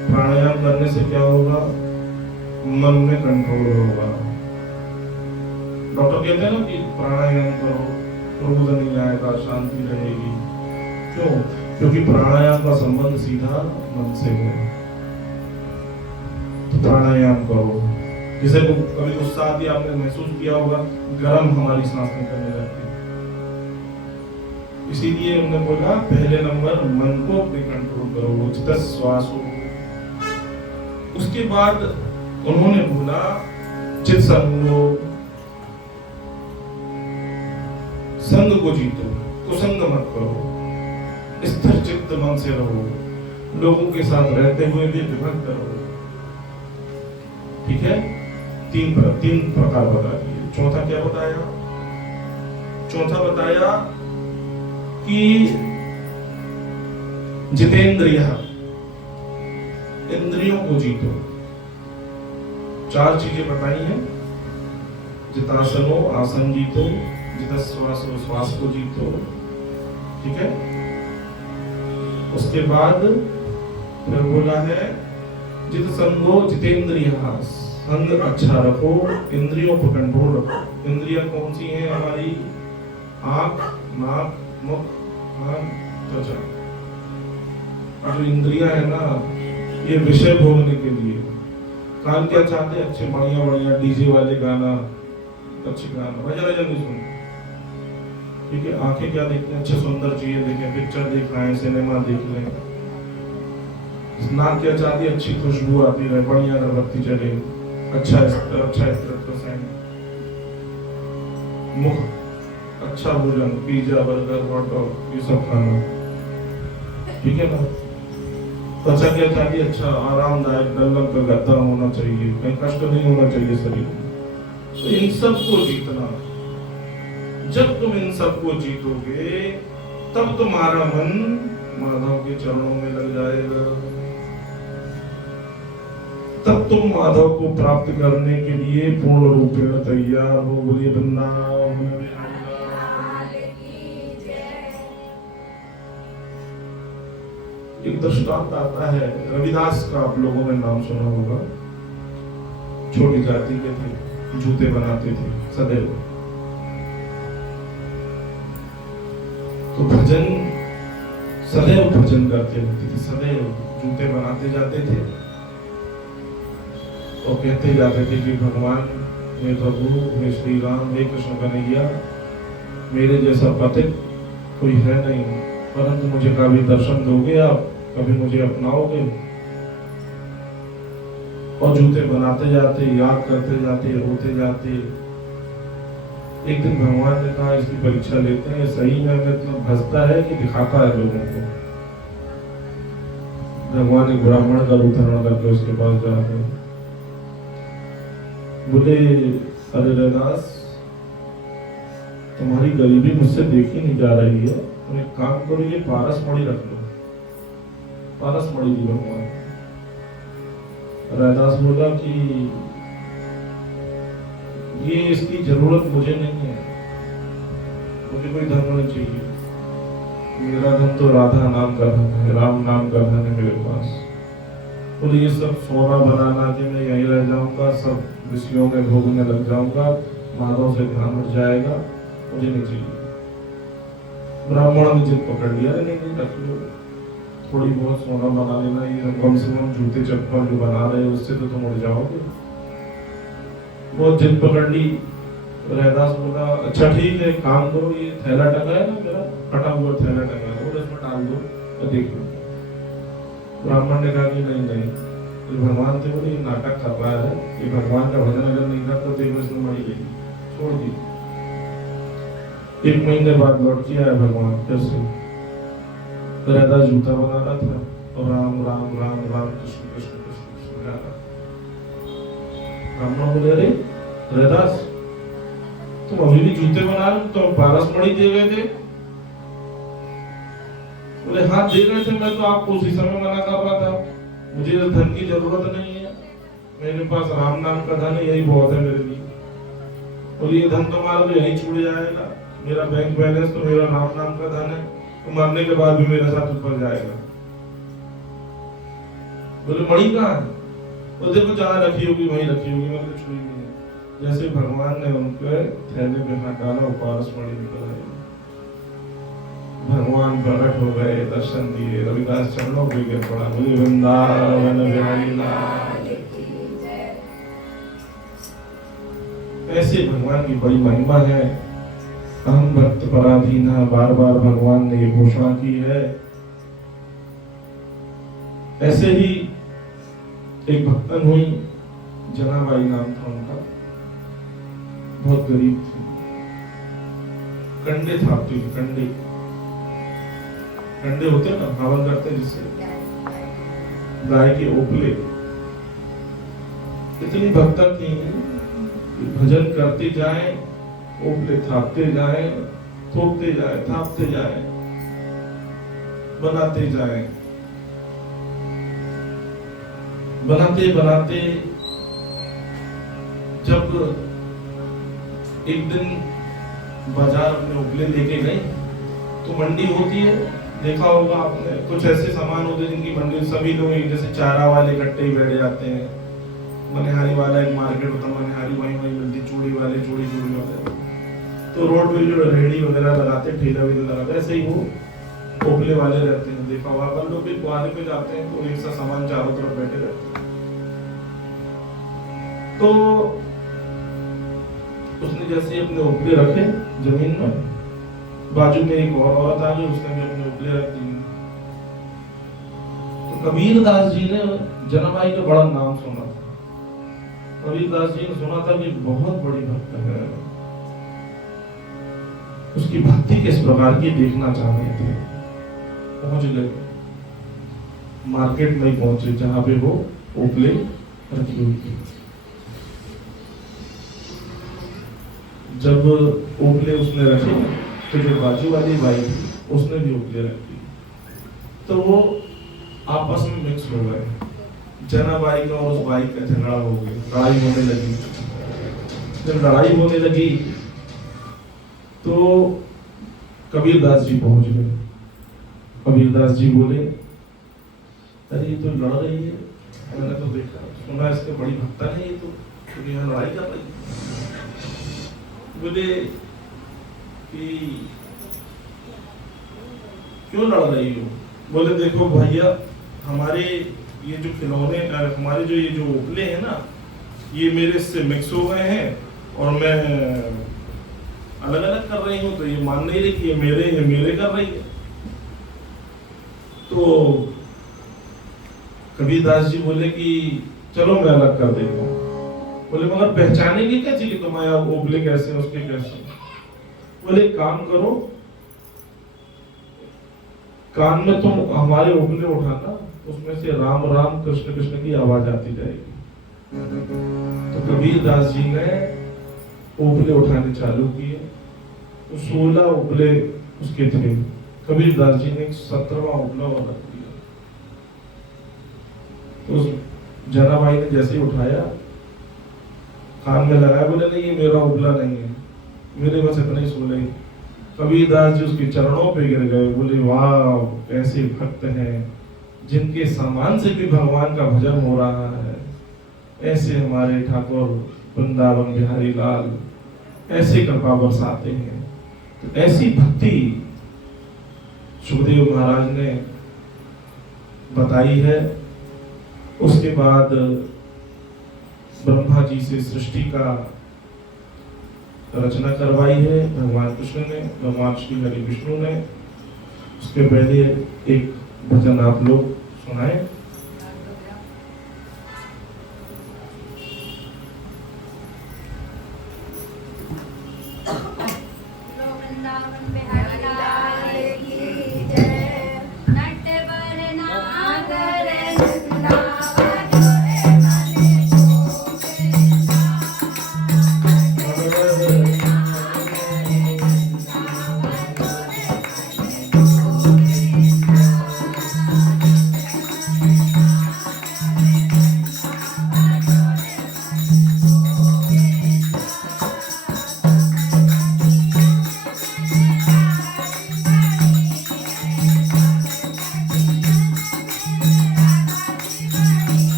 प्राणायाम करने से क्या होगा? मन में कंट्रोल होगा। डॉक्टर कहते हैं ना कि प्राणायाम करो, क्रोध नहीं आएगा, शांति रहेगी। क्यों? क्योंकि प्राणायाम का संबंध सीधा मन से है। तो प्राणायाम करो। जैसे कभी गुस्सा आती है, आपने महसूस किया होगा, गर्म हमारी सांस निकलने लगती है। इसीलिए उन्होंने बोला पहले नंबर मन को अपने कंट्रोल करो, उचित श्वास हो। उसके बाद उन्होंने बोला चित संगो, संग को जीतो, कुसंग मत करो, स्थिर चित्त मन से रहो, लोगों के साथ रहते हुए भी विभक्त रहो। ठीक है? तीन प्रकार बता दिए। चौथा क्या बताया? चौथा बताया कि जितेंद्रिय, इंद्रियों को जीतो। चार चीजें बताई हैं। जितासनो, आसन जीतो, जितश्वासो, श्वास को जीतो। ठीक है? उसके बाद फिर बोला है जित संगो जितेंद्रिय, संग अच्छा रखो, इंद्रियों पर कंट्रोल रखो। इंद्रियां कौन सी हैं हमारी? आंख, नाक, मुख, कान, त्वचा। जो इंद्रियां है ना, ये विषय भोगने के लिए। कान क्या चाहते हैं? अच्छे बढ़िया बढ़िया डीजे वाले गाना, अच्छे गाना, मजा नहीं सुनते। ठीक है? आंखें क्या देखते हैं? अच्छे सुंदर चीजें देखें, पिक्चर देख रहे हैं, सिनेमा देख रहे हैं। नाक क्या चाहती है? अच्छी खुशबू आती रहे, बढ़िया अगरबत्ती चले, अच्छा सेंट। मुख अच्छा भोजन, पिज्जा, बर्गर, हॉट डॉग, ये सब खाना। ठीक है ना? त्वचा क्या चाहती है? अच्छा आरामदायक डल्लम का गद्दा होना चाहिए, कहीं कष्ट नहीं होना चाहिए शरीर में। तो इन सब को जीतना। जब तुम इन सब को जीतोगे तब तुम्हारा मन माधव के चरणों में लग जाएगा। तब तुम माधव को प्राप्त करने के लिए पूर्ण रूपेण तैयार हो। बोलिए वृंदावन। एक दृष्टांत आता है, रविदास का आप लोगों ने नाम सुना होगा। छोटी जाति के थे, जूते बनाते थे सदैव। तो भजन, सदैव भजन करते रहते थे, सदैव जूते बनाते जाते थे और कहते जाते थे कि भगवान, हे प्रभु, हे श्री राम, हे कृष्ण कन्हैया, मेरे जैसा पथिक कोई है नहीं, परंतु मुझे कभी दर्शन दोगे आप, कभी मुझे अपनाओगे। और जूते बनाते जाते, याद करते जाते, रोते जाते। एक दिन भगवान ने कहा इसकी परीक्षा लेते हैं, सही में इतना भजता है कि दिखाता है लोगों को। भगवान एक ब्राह्मण का रूप धारण करके उसके पास जाते हैं, बोले अरे रविदास, तुम्हारी गरीबी मुझसे देखी नहीं जा रही है, तुम एक काम करो, ये पारस मणि रख लो। पारस मणि दी भगवान। रविदास बोला कि ये इसकी जरूरत मुझे नहीं है, मुझे कोई धन नहीं चाहिए, मेरा धन तो राधा नाम का धन है, राम नाम का धन है मेरे पास। और ये सब सोना बनाना कि मैं यहीं रह जाऊंगा, सब विषयों में भोगने लग जाऊंगा, माधव से ध्यान हट जाएगा, मुझे नहीं चाहिए। ब्राह्मण ने जिद पकड़ लिया, नहीं नहीं रख लो, थोड़ी बहुत सोना बना लेना, ये कम से कम जूते चप्पल जो बना रहे उससे तो तुम उड़ जाओगे। बहुत जिद पकड़ ली। रविदास बोला अच्छा ठीक है, काम करो, ये थैला टंगा है ना मेरा, फटा हुआ थैला टंगा है, उसमें डाल दो तो देखो। ब्राह्मण ने कहा कि नहीं नहीं, तो भगवान थे बोले नाटक कर रहा है, ये भगवान का भजन अगर नहीं करता तो इसमें मरी गई, छोड़ दी। 1 महीने बाद लौट के आया भगवान फिर से। रविदास जूता बना रहा था और राम राम राम राम कृष्ण कृष्ण कृष्ण सुना रहा। ब्राह्मण बोले अरे रविदास, तुम अभी भी जूते बना रहे हो, तो पारस मणि दे गए थे। बोले हाँ दे गए थे, मैं तो आपको उसी समय मना कर रहा था, मुझे धन की जरूरत नहीं है, मेरे पास राम नाम का धन है, यही बहुत है मेरे लिए। और ये धन तुम्हारा तो यही छूट जाएगा, मेरा बैंक बैलेंस तो मेरा राम नाम का धन है, तो मरने के बाद भी मेरे साथ ऊपर जाएगा। बोले मणि कहाँ है? वो देखो जहाँ रखी होगी वहीं रखी होगी, मतलब छुई नहीं है। जैसे भगवान ने उनके थैले में हाथ डाला, वो पारस मणि निकल आई। भगवान प्रकट हो गए, दर्शन दिए, रविदास चरणों पे गिर पड़ा, बोले वृंदावन बिहारी लाल की जय। ऐसे भगवान की बड़ी महिमा है। अहम भक्त पराधीना, बार बार भगवान ने ये घोषणा की है। ऐसे ही एक भक्तन हुई, जनाबाई नाम था उनका, बहुत गरीब थे, कंडे थापती थी, कंडे होते हैं ना, हवन करते हैं जिससे, गाय के ओपले। इतनी भक्ता थी, भजन करते जाए, ओपले थापते जाए, थोपते जाए, थापते जाए, बनाते जाए। बनाते बनाते जब एक दिन बाजार में उपले लेके गए, तो मंडी होती है, देखा होगा आपने, कुछ ऐसे सामान होते हैं जिनकी मंडी सभी लोग एक जैसे चारा वाले इकट्ठे ही बैठ जाते हैं। मनिहारी वाला एक मार्केट होता है, मनिहारी वहीं वहीं मिलती, चूड़ी वाले चूड़ी वाले, तो रोड पे जो रेहड़ी वगैरह लगाते, ठेला वेला लगाते, ऐसे ही वो ओपले वाले रहते हैं। देखा हुआ अपन लोग भी कुआरे पे जाते हैं तो एक सा सामान चारों तरफ बैठे रहते हैं। तो उसने जैसे अपने ओपले रखे जमीन में, बाजू में एक और औरत आ गई, उसने भी अपने ओपले रख दिए। तो कबीरदास जी ने जनाबाई का बड़ा नाम सुना था। कबीरदास जी ने सुना था कि बहुत बड़ी भक्त है, उसकी भक्ति किस प्रकार की देखना चाह रहे थे। पहुंच गए, मार्केट में पहुंचे जहां पे वो ओपले रखी हुई थी। जब ओपले उसने रखे तो जो बाजू वाली बाई थी उसने भी ओपले रखी, तो वो आपस में मिक्स हो गए। जनाबाई का और उस बाई का झगड़ा हो गया, लड़ाई होने लगी। जब लड़ाई होने लगी तो कबीरदास जी पहुंच गए। कबीरदास जी बोले, अरे ये तो लड़ रही है, मैंने तो देखा सुना इसके बड़ी भक्ता है, ये तो यहाँ लड़ाई कर रही है। बोले कि क्यों लड़ रही हो? बोले देखो भैया, हमारे ये जो खिलौने, हमारे जो ये जो ओपले हैं ना, ये मेरे से मिक्स हो गए हैं और मैं अलग अलग कर रही हूँ, तो ये मान नहीं रही कि ये मेरे कर रही है। तो कबीरदास जी बोले कि चलो मैं अलग कर देता हूँ। बोले मगर पहचानेंगे कैसे कि तुम्हारा ओपले कैसे उसके कैसे? बोले काम करो, कान में तुम हमारे ओपले उठाना, उसमें से राम राम कृष्ण कृष्ण की आवाज आती जाएगी। तो कबीरदास जी ने ओपले उठाने चालू किए, तो 16 ओपले उसके थे। कबीरदास जी ने 17वां ओपला और रख दिया। तो जनाबाई ने जैसे ही उठाया, कान में लगाया, बोले नहीं ये मेरा ओपला नहीं है, मेरे बस इतने ही 16 ही। कबीरदास जी उसके चरणों पे गिर गए, बोले वाह ऐसे भक्त हैं जिनके सम्मान से भी भगवान का भजन हो रहा है, ऐसे हमारे ठाकुर वृंदावन बिहारी लाल ऐसे कृपा बरसाते हैं। तो ऐसी भक्ति सुखदेव महाराज ने बताई है। उसके बाद ब्रह्मा जी से सृष्टि का रचना करवाई है भगवान कृष्ण ने, भगवान श्री हरि विष्णु ने। उसके पहले एक भजन आप लोग सुनाए।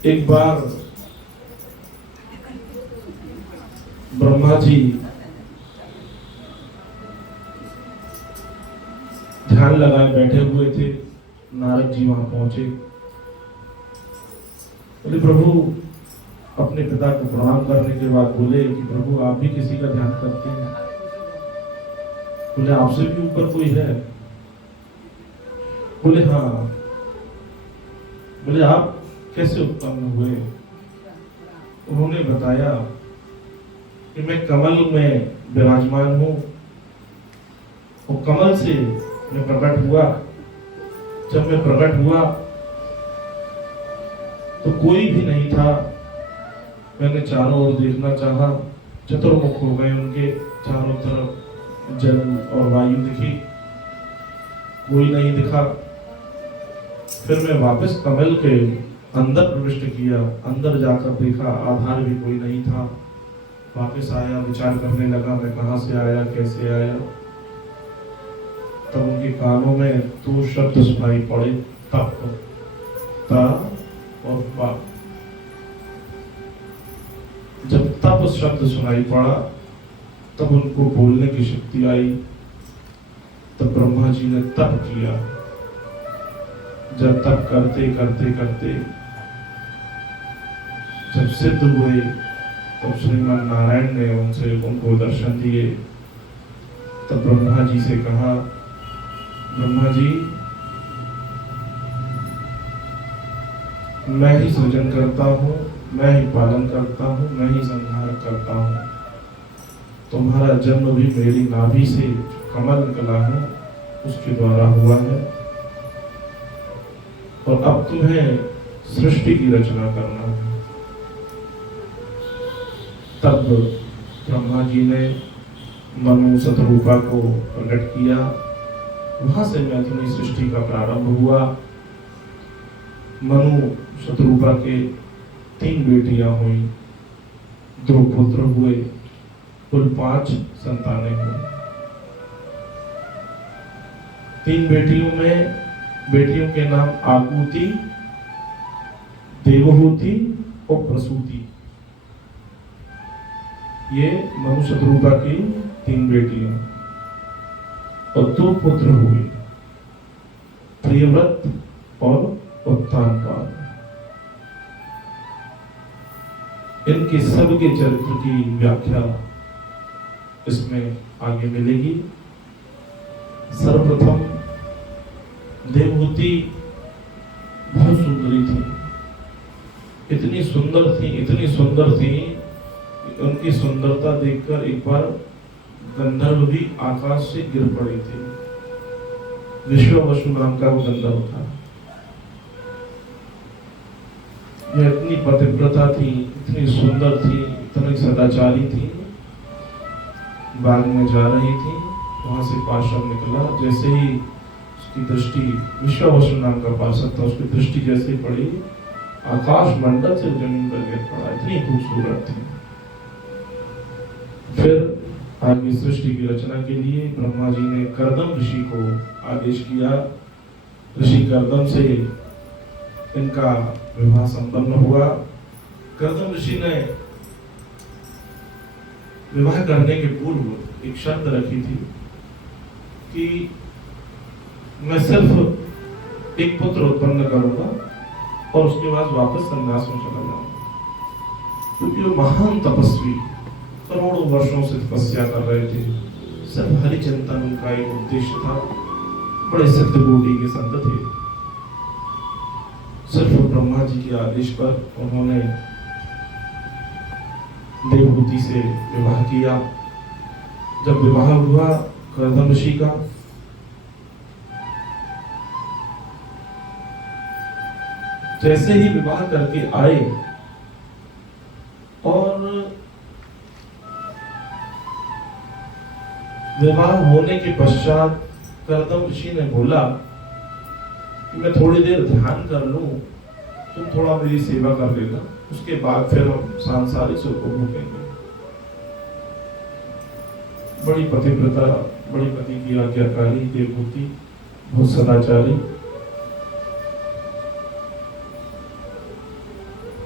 एक बार ब्रह्मा जी ध्यान लगाए बैठे हुए थे। नारद जी वहां पहुंचे। बोले प्रभु, अपने पिता को प्रणाम करने के बाद बोले कि प्रभु आप भी किसी का ध्यान करते हैं? बोले आपसे भी ऊपर कोई है? बोले हाँ। बोले आप कैसे उत्पन्न हुए? उन्होंने बताया कि मैं कमल में विराजमान हूं और कमल से मैं प्रकट हुआ। जब मैं प्रकट हुआ तो कोई भी नहीं था। मैंने चारों ओर देखना चाहा, चतुर्मुख हो गए उनके चारों तरफ जल और वायु दिखी, कोई नहीं दिखा। फिर मैं वापस कमल के अंदर प्रविष्ट किया, अंदर जाकर देखा, आधार भी कोई नहीं था। वापस आया, विचार करने लगा मैं कहां से आया, कैसे आया। तब उनके कानों में दो शब्द सुनाई पड़े, तप, ता और पा। जब तप शब्द सुनाई पड़ा तब उनको बोलने की शक्ति आई। तब ब्रह्मा जी ने तप किया। जब तप करते करते करते जब सिद्ध हुए तब श्रीमान नारायण ने उनको दर्शन दिए। तब ब्रह्मा जी से कहा, ब्रह्मा जी मैं ही सृजन करता हूँ, मैं ही पालन करता हूँ, मैं ही संहार करता हूँ। तुम्हारा जन्म भी मेरी नाभि से कमल निकला है उसके द्वारा हुआ है और अब तुम्हें सृष्टि की रचना करना है। तब ब्रह्मा जी ने मनु शतरूपा को प्रकट किया। वहां से मैथिली सृष्टि का प्रारंभ हुआ। मनु शतरूपा के 3 बेटियां हुई, 2 पुत्र हुए, कुल 5 संतानें हुई। 3 बेटियों के नाम आकुति, देवहूति और प्रसूति। ये मनु शतरूपा की 3 बेटियां और 2 पुत्र हुए, प्रियव्रत और उत्तानपाद। इनके सबके चरित्र की व्याख्या इसमें आगे मिलेगी। सर्वप्रथम देवहूति बहुत सुंदरी थी, इतनी सुंदर थी कि उनकी सुंदरता देखकर एक बार गंधर्व भी आकाश से गिर पड़े थे। विश्ववसु नाम का वो गंधर्व था। यह इतनी पतिव्रता थी, इतनी सुंदर थी, इतनी सदाचारी थी। बाग में जा रही थी, वहां से पार्षद निकला। जैसे ही उसकी दृष्टि, विश्ववसु नाम का पार्षद था, उसकी दृष्टि जैसे पड़ी आकाश मंडल से जमीन पर गिर पड़ा। इतनी खूबसूरत थी। फिर आगे सृष्टि की रचना के लिए ब्रह्मा जी ने कर्दम ऋषि को आदेश किया। ऋषि कर्दम से इनका विवाह संपन्न हुआ। कर्दम ऋषि ने विवाह करने के पूर्व एक शर्त रखी थी कि मैं सिर्फ एक पुत्र उत्पन्न करूंगा और उसके बाद वापस संन्यास में चला जाऊंगा, क्योंकि वो महान तपस्वी करोड़ों वर्षों से तपस्या कर रहे थे। सिर्फ हरिचिंतन उनका एक उद्देश्य था। बड़े सिद्ध कोटि के संत थे। सिर्फ ब्रह्मा जी के आदेश पर उन्होंने देवहूति से विवाह किया। जब विवाह हुआ कर्दम ऋषि का, जैसे ही विवाह करके आए और विवाह होने के पश्चात कर्दम ऋषि ने बोला कि मैं थोड़ी देर ध्यान कर लूं, तुम थोड़ा मेरी सेवा कर लेना, उसके बाद फिर हम सांसारिक सुख को भोगेंगे। बड़ी पतिव्रता, बड़ी पति की आज्ञाकारी देवहूति, बहुत सदाचारी।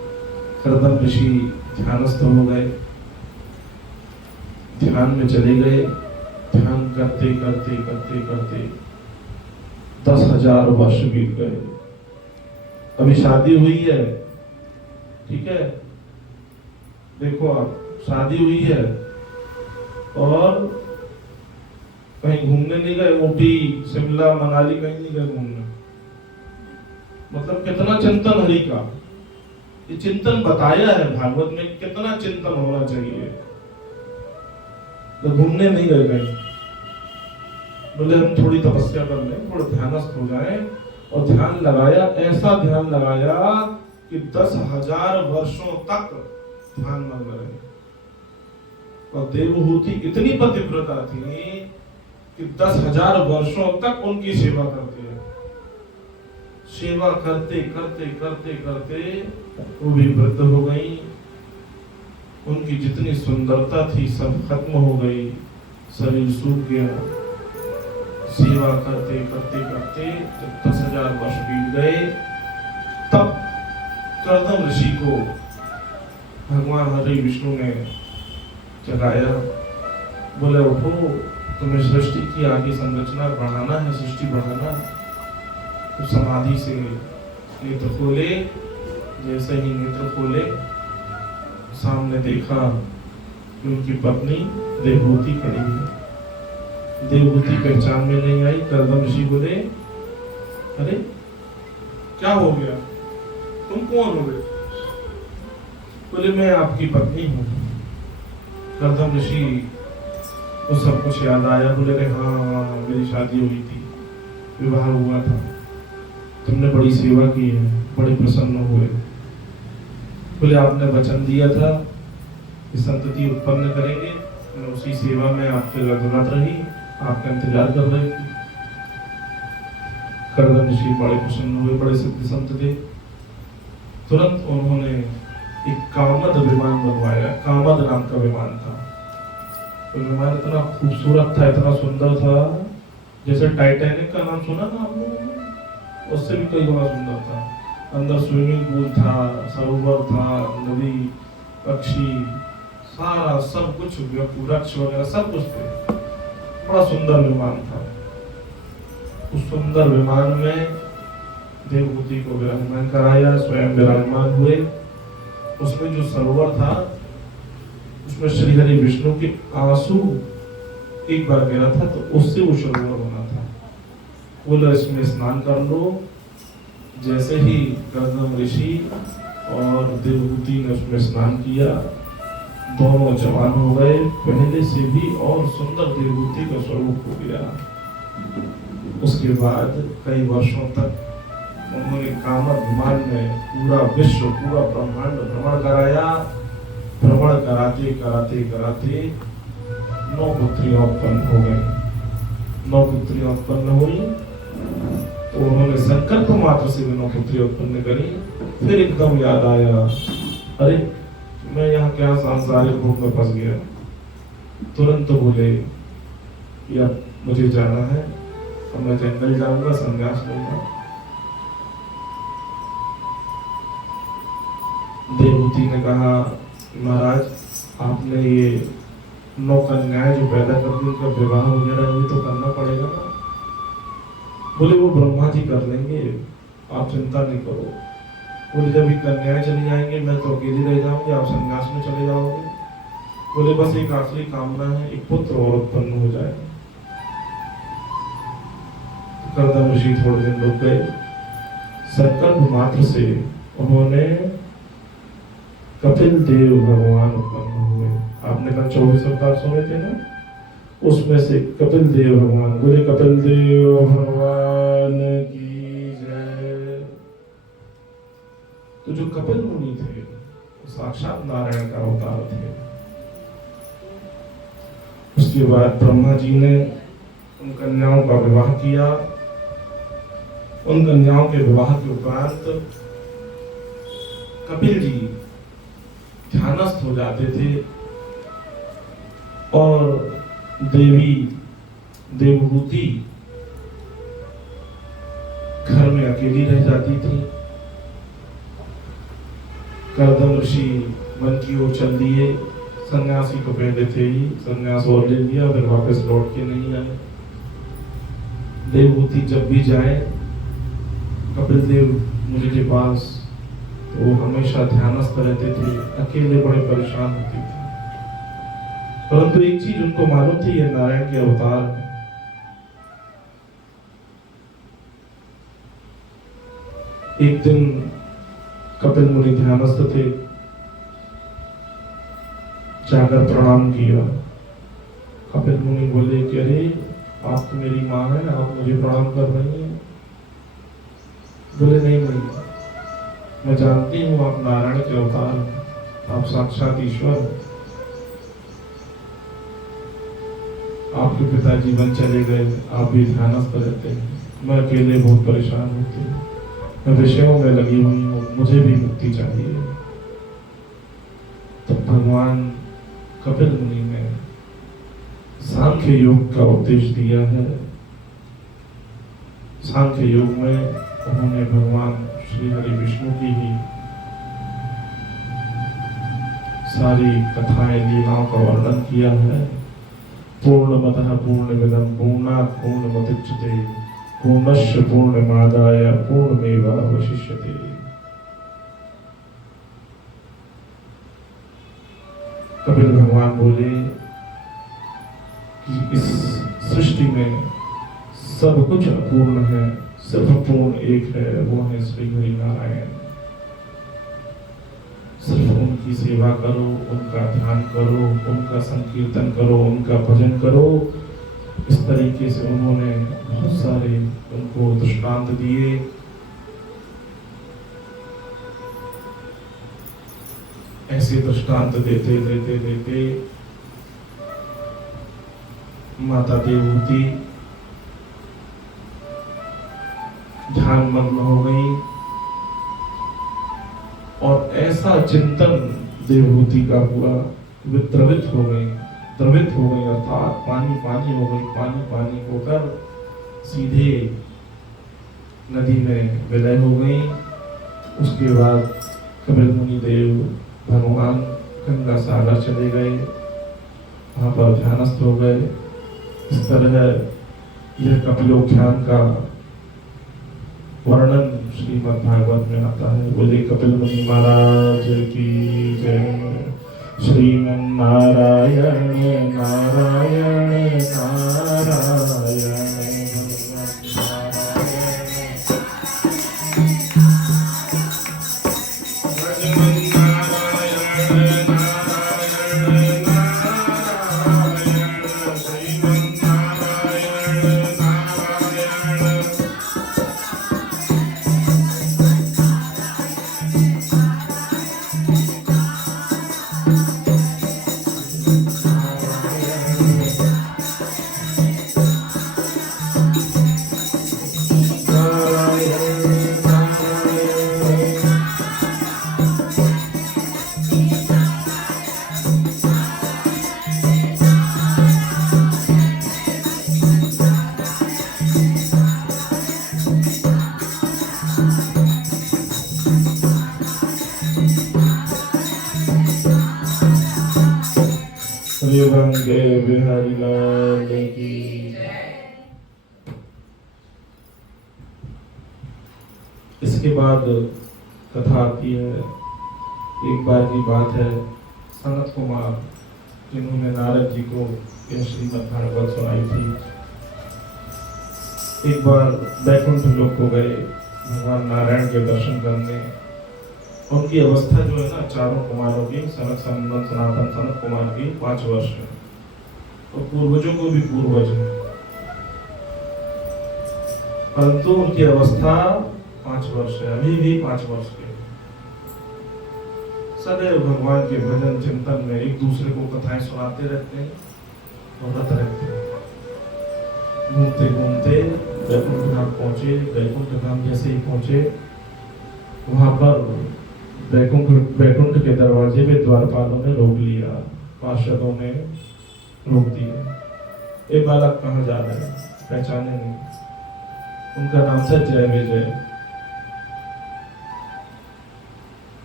कर्दम ऋषि ध्यानस्थ हो गए, ध्यान में चले गए। ध्यान करते करते करते करते 10,000 वर्ष बीत गए। अभी शादी हुई है, ठीक है, देखो आप, शादी हुई है और कहीं घूमने नहीं गए, ऊटी शिमला मनाली कहीं नहीं गए घूमने। मतलब कितना चिंतन हरि का, ये चिंतन बताया है भागवत में, कितना चिंतन होना चाहिए। तो घूमने नहीं गए कहीं, बोले हम थोड़ी तपस्या कर लें, थोड़ा ध्यानस्थ हो जाए, और ध्यान लगाया, ऐसा ध्यान लगाया कि 10,000 वर्षों तक ध्यान मग्न रहे। और देवहूति इतनी पतिव्रता थी कि 10,000 वर्षों तक उनकी सेवा करते हैं। सेवा करते करते करते करते वो भी वृद्ध हो गई, उनकी जितनी सुंदरता थी सब खत्म हो गई, शरीर सूख गया। सेवा करते करते करते जब 10,000 वर्ष बीत गए, तब कर्दम ऋषि को भगवान हरि विष्णु ने जगाया। बोले उठो, तुम्हें सृष्टि की आगे संरचना बढ़ाना है, सृष्टि बढ़ाना। तो समाधि से नेत्र खोले, जैसे ही नेत्र खोले सामने देखा कि उनकी पत्नी देवहूति खड़ी है। देवहूति पहचान में नहीं आई। कर्दम ऋषि बोले, अरे क्या हो गया, तुम कौन हो? बोले मैं आपकी पत्नी हूँ। कर्दम ऋषि को सब कुछ याद आया। बोले हाँ, मेरी शादी हुई थी, विवाह हुआ था, तुमने बड़ी सेवा की है, बड़े प्रसन्न हुए। बोले आपने वचन दिया था कि संतति उत्पन्न करेंगे, मैं उसी सेवा में आपके लगभग रही, आपका इंतजार कर रही थी। कर्दम ऋषि बड़े प्रसन्न हुए, बड़े सिद्ध संत थे। तुरंत उन्होंने एक कामद विमान बनवाया। कामद नाम का विमान था। तो विमान इतना खूबसूरत था, इतना सुंदर था, जैसे टाइटैनिक का नाम सुना था आप लोगों ने, उससे भी कई गुना सुंदर था। अंदर स्विमिंग पूल था, सरोवर था, नदी, पक्षी, सारा सब कुछ, वृक्ष वगैरह सब कुछ थे। बड़ा सुंदर विमान था। उस सुंदर विमान में देवहूति को विराजमान कराया, स्वयं विराजमान हुए। उसमें जो सरोवर था, उसमें श्री हरि विष्णु के आंसू एक बार गिरा था, तो उससे वो सरोवर बना था। बोला इसमें स्नान कर लो। जैसे ही कर्दम ऋषि और देवहूति ने उसमें स्नान किया, दोनों जवान हो गए, पहले से भी और सुंदर देवहूति का स्वरूप हो गया। उसके बाद कई वर्षों तक उन्होंने कामद विमान में पूरा विश्व, पूरा ब्रह्मांड भ्रमण कराया। भ्रमण कराते कराते कराते 9 पुत्रियां उत्पन्न हो गई। 9 पुत्रियां उत्पन्न हुई तो उन्होंने संकल्प मात्र से 9 पुत्रियां उत्पन्न करी। फिर एकदम याद आया, अरे मैं यहाँ क्या सांसारिक रूप में फंस गया। तुरंत बोले कि अब मुझे जाना है, अब मैं जंगल जाऊंगा, संन्यास लूंगा। देवहूति ने कहा, महाराज आपने ये 9 कन्याएं जो पैदा कर दी, उनका विवाह वगैरह भी तो करना पड़ेगा ना। बोले वो ब्रह्मा जी कर लेंगे, आप चिंता नहीं करो। बोले जब ये कन्याएं चली जाएंगे मैं तो अकेली रह जाऊंगी, आप संन्यास में चले जाओगे। बोले बस एक आखिरी कामना है, एक पुत्र और उत्पन्न हो जाए। तो कर्दम ऋषि थोड़े दिन रुक गए। संकल्प मात्र से उन्होंने कपिल देव भगवान उत्पन्न हुए। आपने कल 24 अवतार सुने थे ना, उसमें से कपिल देव भगवान। बोले कपिल देव भगवान की जय। तो जो कपिल मुनि थे साक्षात नारायण का अवतार थे। उसके बाद ब्रह्मा जी ने उन कन्याओं का विवाह किया। उन कन्याओं के विवाह के उपरांत कपिल जी ध्यानस्थ हो जाते थे और देवी देवहूति घर में अकेली रह जाती थी। कर्दम ऋषि वन की ओर चल दिए। सन्यासी को पहले थे ही सन्यास और ले लिया, फिर वापस लौट के नहीं आए। देवहूति जब भी जाए कपिल देव मुनि के पास, तो वो हमेशा ध्यानस्थ रहते थे, अकेले बड़े परेशान होते थे। परंतु एक चीज उनको मालूम थी, ये नारायण के अवतार हैं। एक दिन कपिल मुनि ध्यानस्थ थे, जाकर प्रणाम किया। कपिल मुनि बोले कि अरे आप तो मेरी माँ है, आप मुझे प्रणाम कर रही हैं। बोले नहीं, मैं जानती हूँ आप नारायण के अवतार हैं, आप साक्षात ईश्वर हैं। आपके पिताजी वन चले गए, आप भी ध्यानस्थ रहते हैं, मैं अकेले बहुत परेशान होती हूँ, मैं विषयों में लगी हुई हूँ, मुझे भी मुक्ति चाहिए। तब भगवान कपिल मुनि ने सांख्य योग का उपदेश दिया है। सांख्य योग में उन्होंने भगवान श्री हरि विष्णु की ही सारी कथाएं लीलाओं का वर्णन किया है। पूर्णमतः पूर्णमिदं पूर्णात् पूर्णमुदच्यते पूर्णस्य पूर्णमादाय पूर्णमेवावशिष्यते। कपिल भगवान बोले कि इस सृष्टि में सब कुछ अपूर्ण है, सिर्फ पूर्ण एक है, वो है श्री हरि नारायण। सिर्फ उनकी सेवा करो, उनका ध्यान करो, उनका संकीर्तन करो, उनका भजन करो। इस तरीके से उन्होंने बहुत सारे उनको दृष्टांत दिए। ऐसे दृष्टांत देते देते देते माता देवहूति ध्यान मग्न हो गई और ऐसा चिंतन देवहूति का हुआ, वे द्रवित हो गई अर्थात पानी पानी हो गई। पानी पानी होकर सीधे नदी में विलय हो गई। उसके बाद कपिल मुनि देव भगवान गंगा सागर चले गए, वहां पर ध्यानस्थ हो गए। इस तरह यह कपिलोख्यान का वर्णन श्रीमद् भागवत में आता है। बोले कपिल मुनि महाराज की जय। श्रीमन्नारायण नारायण नारायण रंगे बिहारी लाल की। इसके बाद कथा आती है। एक बार की बात है, सनत कुमार जिन्होंने नारद जी को यह श्रीमद् भागवत सुनाई थी, एक बार बैकुंठ लोक को गए भगवान नारायण के दर्शन करने। उनकी अवस्था जो है ना, चारों कुमारों की, सनत सनंदन सनातन सनत कुमार की 5 वर्ष है और पूर्वजों को भी पूर्वज है, परंतु उनकी अवस्था 5 वर्ष है, अभी भी 5 वर्ष के। सदैव भगवान के भजन चिंतन में एक दूसरे को कथाएं सुनाते रहते हैं और रत रहते हैं। घूमते घूमते बैकुंठ धाम पहुंचे। बैकुंठ धाम जैसे ही पहुंचे, वहां पर बैकुंठ के दरवाजे में द्वारपालों ने रोक लिया, पार्षदों ने रोक दिया। ये बालक कहाँ जा रहे हैं, पहचाने नहीं। उनका नाम था जय विजय।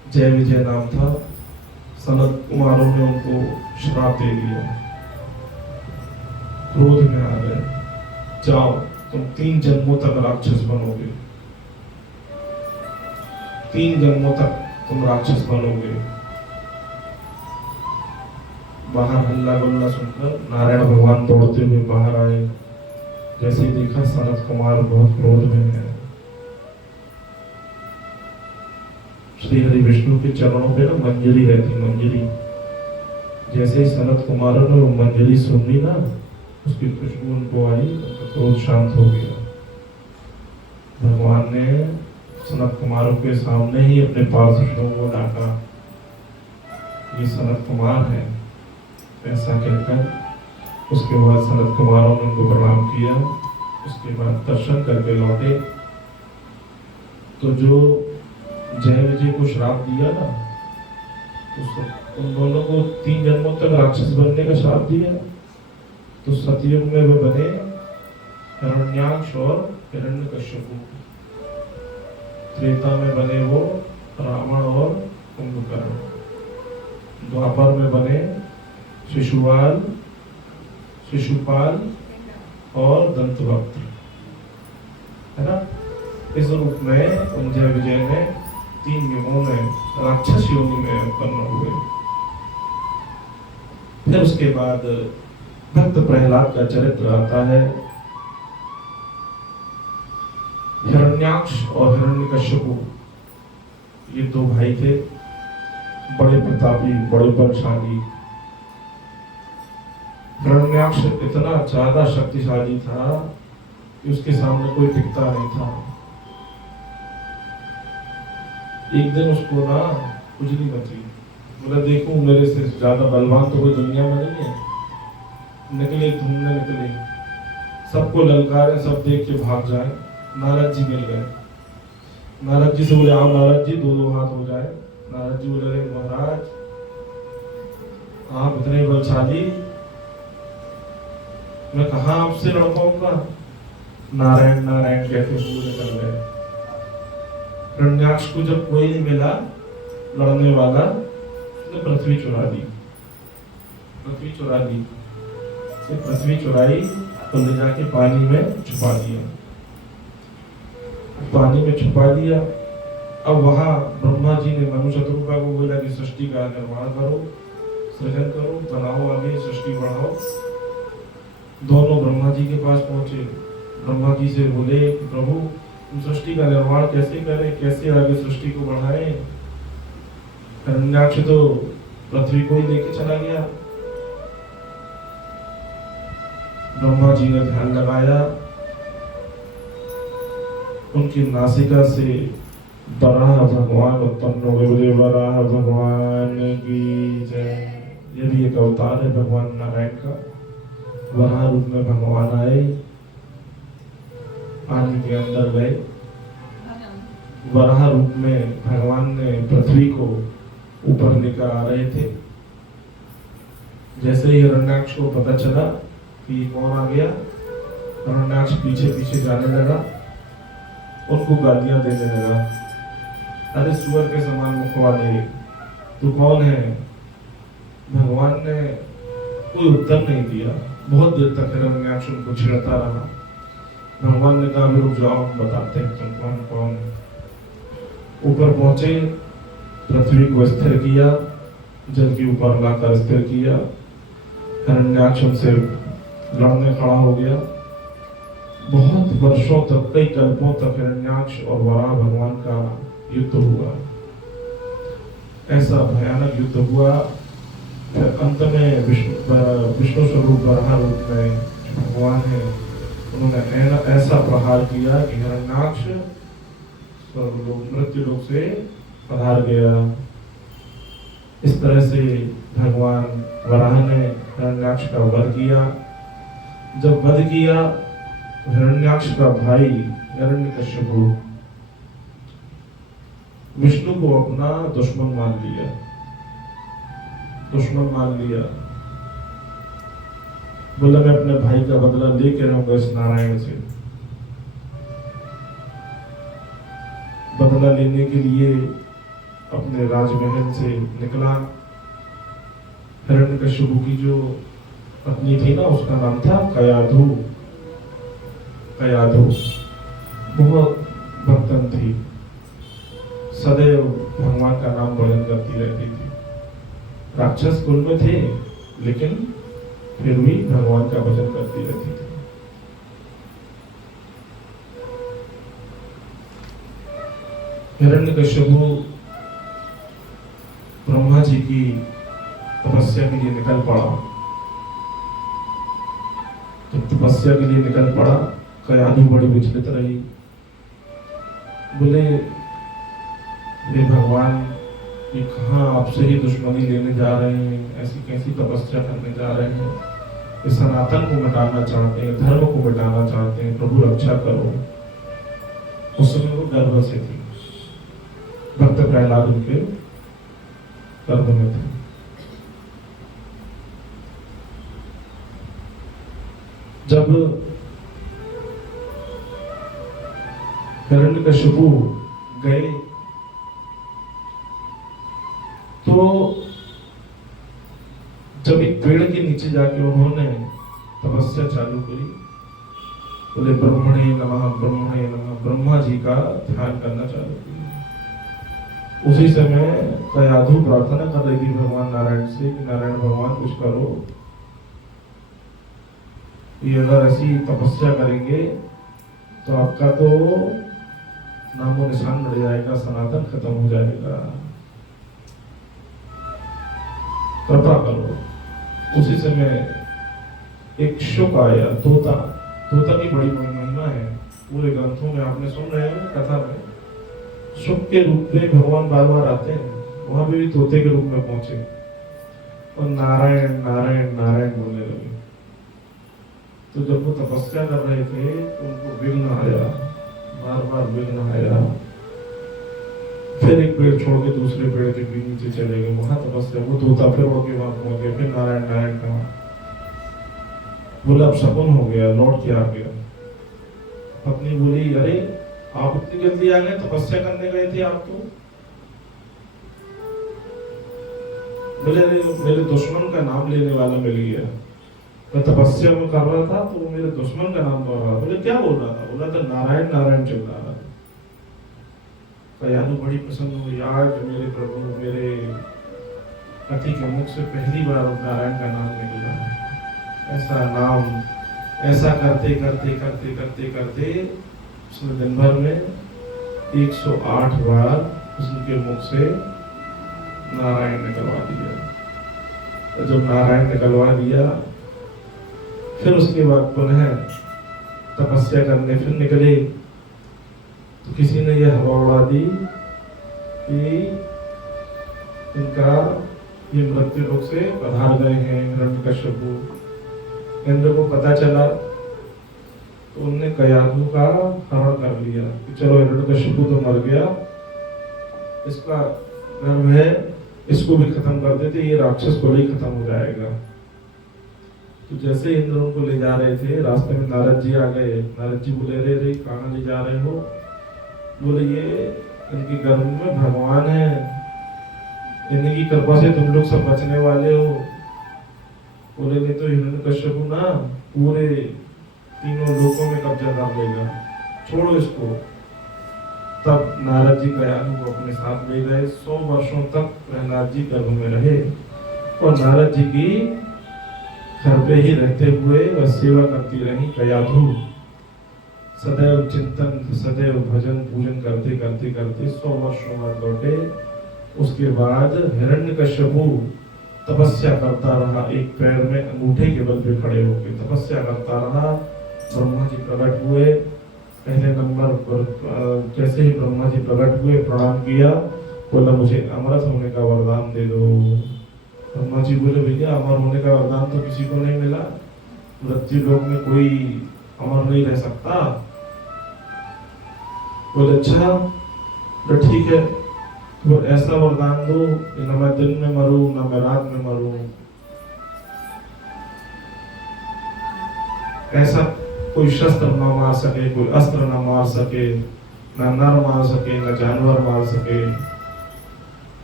जय विजय नाम था। सनत कुमारों ने उनको श्राप दे दिया, क्रोध में आ गए, जाओ तुम 3 जन्मों तक राक्षस बनोगे, 3 जन्मों तक तुम राक्षस बनोगे। बाहर हल्ला गुल्ला सुनकर नारायण भगवान दौड़ते हुए बाहर आए। जैसे ही देखा सनत कुमार बहुत क्रोध में है। श्री हरि विष्णु के चरणों पे ना मंजरी रहती, मंजरी। जैसे ही सनत कुमार ने वो मंजरी सुनी ना, उसकी खुशबू उनको आई, उनका क्रोध शांत हो गया। भगवान ने सनत कुमारों के सामने ही अपने पार्षदों को डांटा, ये सनत कुमार है, ऐसा कहकर उसके बाद सनत कुमारों ने उनको प्रणाम किया। उसके बाद दर्शन करके लौटे। तो जो जय विजय को श्राप दिया ना, तो उन दोनों को 3 जन्मों तक राक्षस बनने का श्राप दिया। तो सतयुग में वे बने हिरण्याक्ष और हिरण्यकश्यप। त्रेता में बने वो रावण और कुंभकर्ण। द्वापर में बने शिशुपाल और दंतवक्त्र, है ना। इस रूप में उन जय विजय ने 3 युगों में राक्षस योनि में उत्पन्न हुए। फिर उसके बाद भक्त प्रहलाद का चरित्र आता है। हिरण्याक्ष और हिरण्यकश्यप ये 2 भाई थे, बड़े प्रतापी, बड़े बलशाली। हिरण्याक्ष इतना ज्यादा शक्तिशाली था कि उसके सामने कोई टिकता नहीं था। एक दिन उसको ना खुजली मची, बोला देखूं मेरे से ज्यादा बलवान तो कोई दुनिया में नहीं है। निकले, घूमने निकले, सबको ललकारे, सब देख के भाग जाए। नारद जी मिल गए। नारद जी से बोले आओ नारद जी, 2-2 हाथ हो जाए। नारद जी बोले महाराज आप इतने बलशाली, मैं कहा आपसे लड़ पाऊंगा। नारायण नारायण कहते पूरे कर गए। हिरण्याक्ष को जब कोई नहीं मिला लड़ने वाला, उसने पृथ्वी चुरा ली। पृथ्वी चुराई तो ले जाके पानी में छुपा दिया। पानी में छुपा दिया। अब वहां ब्रह्मा जी ने मनु शत्रुपा को बोला कि सृष्टि का निर्माण करो, सृजन करो, बनाओ, आगे सृष्टि बढ़ाओ। दोनों ब्रह्मा जी के पास पहुंचे। ब्रह्मा जी से बोले प्रभु हम सृष्टि का निर्माण कैसे करें, कैसे आगे सृष्टि को बढ़ाएं। हिरण्याक्ष तो पृथ्वी को ही लेके चला गया। ब्रह्मा जी ने ध्यान लगाया, उनकी नासिका से वराह भगवान उत्पन्न हो गए। बोले वराह भगवान की जय। ये भी एक अवतार है भगवान नारायण का। वराह रूप में भगवान आए, पानी के अंदर गए। वराह रूप में भगवान ने पृथ्वी को ऊपर लेकर आ रहे थे। जैसे ही हिरण्याक्ष को पता चला कि कौन आ गया, हिरण्याक्ष पीछे पीछे जाने लगा, उनको गालियां देने लगा। अरे सुअर के समान मुख वाले, तू कौन है? भगवान ने कोई उत्तर नहीं दिया। बहुत देर तक हिरण्याक्ष उनको छिड़ता रहा। भगवान ने कहा रुक जाओ, बताते हैं तुम कौन कौन। ऊपर पहुंचे, पृथ्वी को स्थिर किया, जल के ऊपर लाकर स्थिर किया। हिरण्याक्ष उनसे लड़ने खड़ा हो गया। बहुत वर्षों तक, कई कल्पों तक हिरण्याक्ष और वराह भगवान का युद्ध हुआ। ऐसा भयानक युद्ध हुआ। फिर अंत में विष्णु स्वरूप वराह रूप में भगवान है, उन्होंने ऐसा प्रहार किया कि हिरण्याक्ष मृत्यु लोक से पधार गया। इस तरह से भगवान वराह ने हिरण्याक्ष का वध किया। जब वध किया, हिरण्याक्ष का भाई हिरण्यकश्यप विष्णु को अपना दुश्मन मान लिया। बोला मैं अपने भाई का बदला लेके रहूंगा इस नारायण से। बदला लेने के लिए अपने राजमहल से निकला। हिरण्यकशिपु की जो पत्नी थी ना, उसका नाम था कयाधु। कयाधु बहुत भक्तन थी, सदैव भगवान का नाम भजन करती रहती थी। राक्षस कुल में थे, लेकिन फिर भी भगवान का भजन करती रहती थी। हिरण्यकशिपु ब्रह्मा जी की तपस्या के लिए निकल पड़ा। जब तपस्या के लिए निकल पड़ा, कयाधु बड़ी विचलित रही। बोले, ये भगवान, ये कहाँ आपसे ही दुश्मनी लेने जा रहे हैं, ऐसी कैसी तपस्या करने जा रहे हैं, ये सनातन को मिटाना चाहते हैं, धर्म को मिटाना चाहते हैं, प्रभु रक्षा करो। उस समय वो गर्भ से थी, भक्त प्रहलाद उनके गर्भ में थे। जब हिरण्यकशिपु गए तो जब एक पेड़ के नीचे जाके उन्होंने तपस्या चालू करी, बोले ब्रह्मणे नमः, ब्रह्मणे नमः, ब्रह्मा जी का ध्यान करना चालू किया। उसी समय कयाधु प्रार्थना कर रही थी भगवान नारायण से कि नारायण भगवान कुछ करो, ये अगर ऐसी तपस्या करेंगे तो आपका तो नामो निशान बढ़ जाएगा, सनातन खत्म हो जाएगा, कृपा करो। उसी समय एक शुक आया, तोता। तोता की बड़ी महिमा है, पूरे ग्रंथों में आपने सुन रहे हैं, कथा में शुक के रूप में भगवान बार बार आते हैं, वहां भी तोते के रूप में पहुंचे और नारायण नारायण नारायण बोलने लगे। तो जब वो तपस्या कर रहे थे तो उनको विघ्न आया, बार बार विघ्न आया। फिर एक पेड़ छोड़ के दूसरे पेड़ के भी नीचे चले गए, वहां तपस्या। वो तोता फिर उड़ के वहां पहुंच गया, फिर नारायण नारायण कहा। बोला अब शकुन हो गया, लौट के आ गया। पत्नी बोली, अरे आप इतनी जल्दी आ गए, तपस्या करने गए थे आप तो। बोले मेरे दुश्मन का नाम लेने वाला मिल गया, मैं तपस्या में कर रहा था तो वो मेरे दुश्मन का नाम बोल रहा। बोले क्या बोल रहा था? बोला था नारायण नारायण चल रहा था। कयाधु बड़ी प्रसन्न हुई, आज मेरे प्रभु, मेरे पति के मुख से पहली बार नारायण का नाम निकला है। ऐसा नाम, ऐसा करते करते करते करते करते उसने दिन भर में 108 बार उसके मुख से नारायण निकलवा दिया। जब नारायण निकलवा दिया, फिर उसके बाद पुनः तपस्या करने फिर निकले तो किसी ने यह हवा उड़ा दी कि इनका ये मृत्यु लोक से पधार गए हैं हिरण्यकशिपु। इंद्र को पता चला तो उन्होंने कयाधु का हरण कर लिया कि चलो हिरण्यकशिपु तो मर गया, इसका गर्भ है, इसको भी खत्म कर देते, ये राक्षस को ही खत्म हो जाएगा। तो जैसे इंद्र उनको ले जा रहे थे, रास्ते में नारद जी आ गए। नारद जी बोले, रे कहाँ ले जा रहे हो? बोले ये इनके गर्भ में भगवान है, इनकी कृपा से तुम लोग सब बचने वाले हो। बोले नहीं तो हिरण्यकशिपु ना पूरे तीनों लोकों में कब्जा कर लेगा, छोड़ो इसको। तब नारद जी कयाधु को अपने साथ ले गए। 100 वर्षों तक प्रहलाद जी गर्भ में रहे और नारद जी की घर पे ही रहते हुए वह सेवा करती रही कयाधु। सदैव चिंतन, सदैव भजन पूजन करते करते करते 100 वर्षों बाद लौटे। उसके बाद हिरण्यकशिपु तपस्या करता रहा, एक पैर में अंगूठे के बल पे खड़े होकर तपस्या करता रहा। ब्रह्मा जी प्रकट हुए। पहले नंबर पर जैसे ही ब्रह्मा जी प्रकट हुए, प्रणाम किया, बोला मुझे अमृत होने का वरदान दे दो। ब्रह्मा जी बोले, भैया अमर होने का वरदान तो किसी को नहीं मिला, मृत्यु लोक में कोई अमर नहीं रह सकता। बोले अच्छा तो ठीक है, तो ऐसा वरदान दो कि न मैं दिन में मरूं न मैं रात में मरूं, ऐसा कोई शस्त्र न मार सके, कोई अस्त्र न मार सके, न नर मार सके, न जानवर मार सके,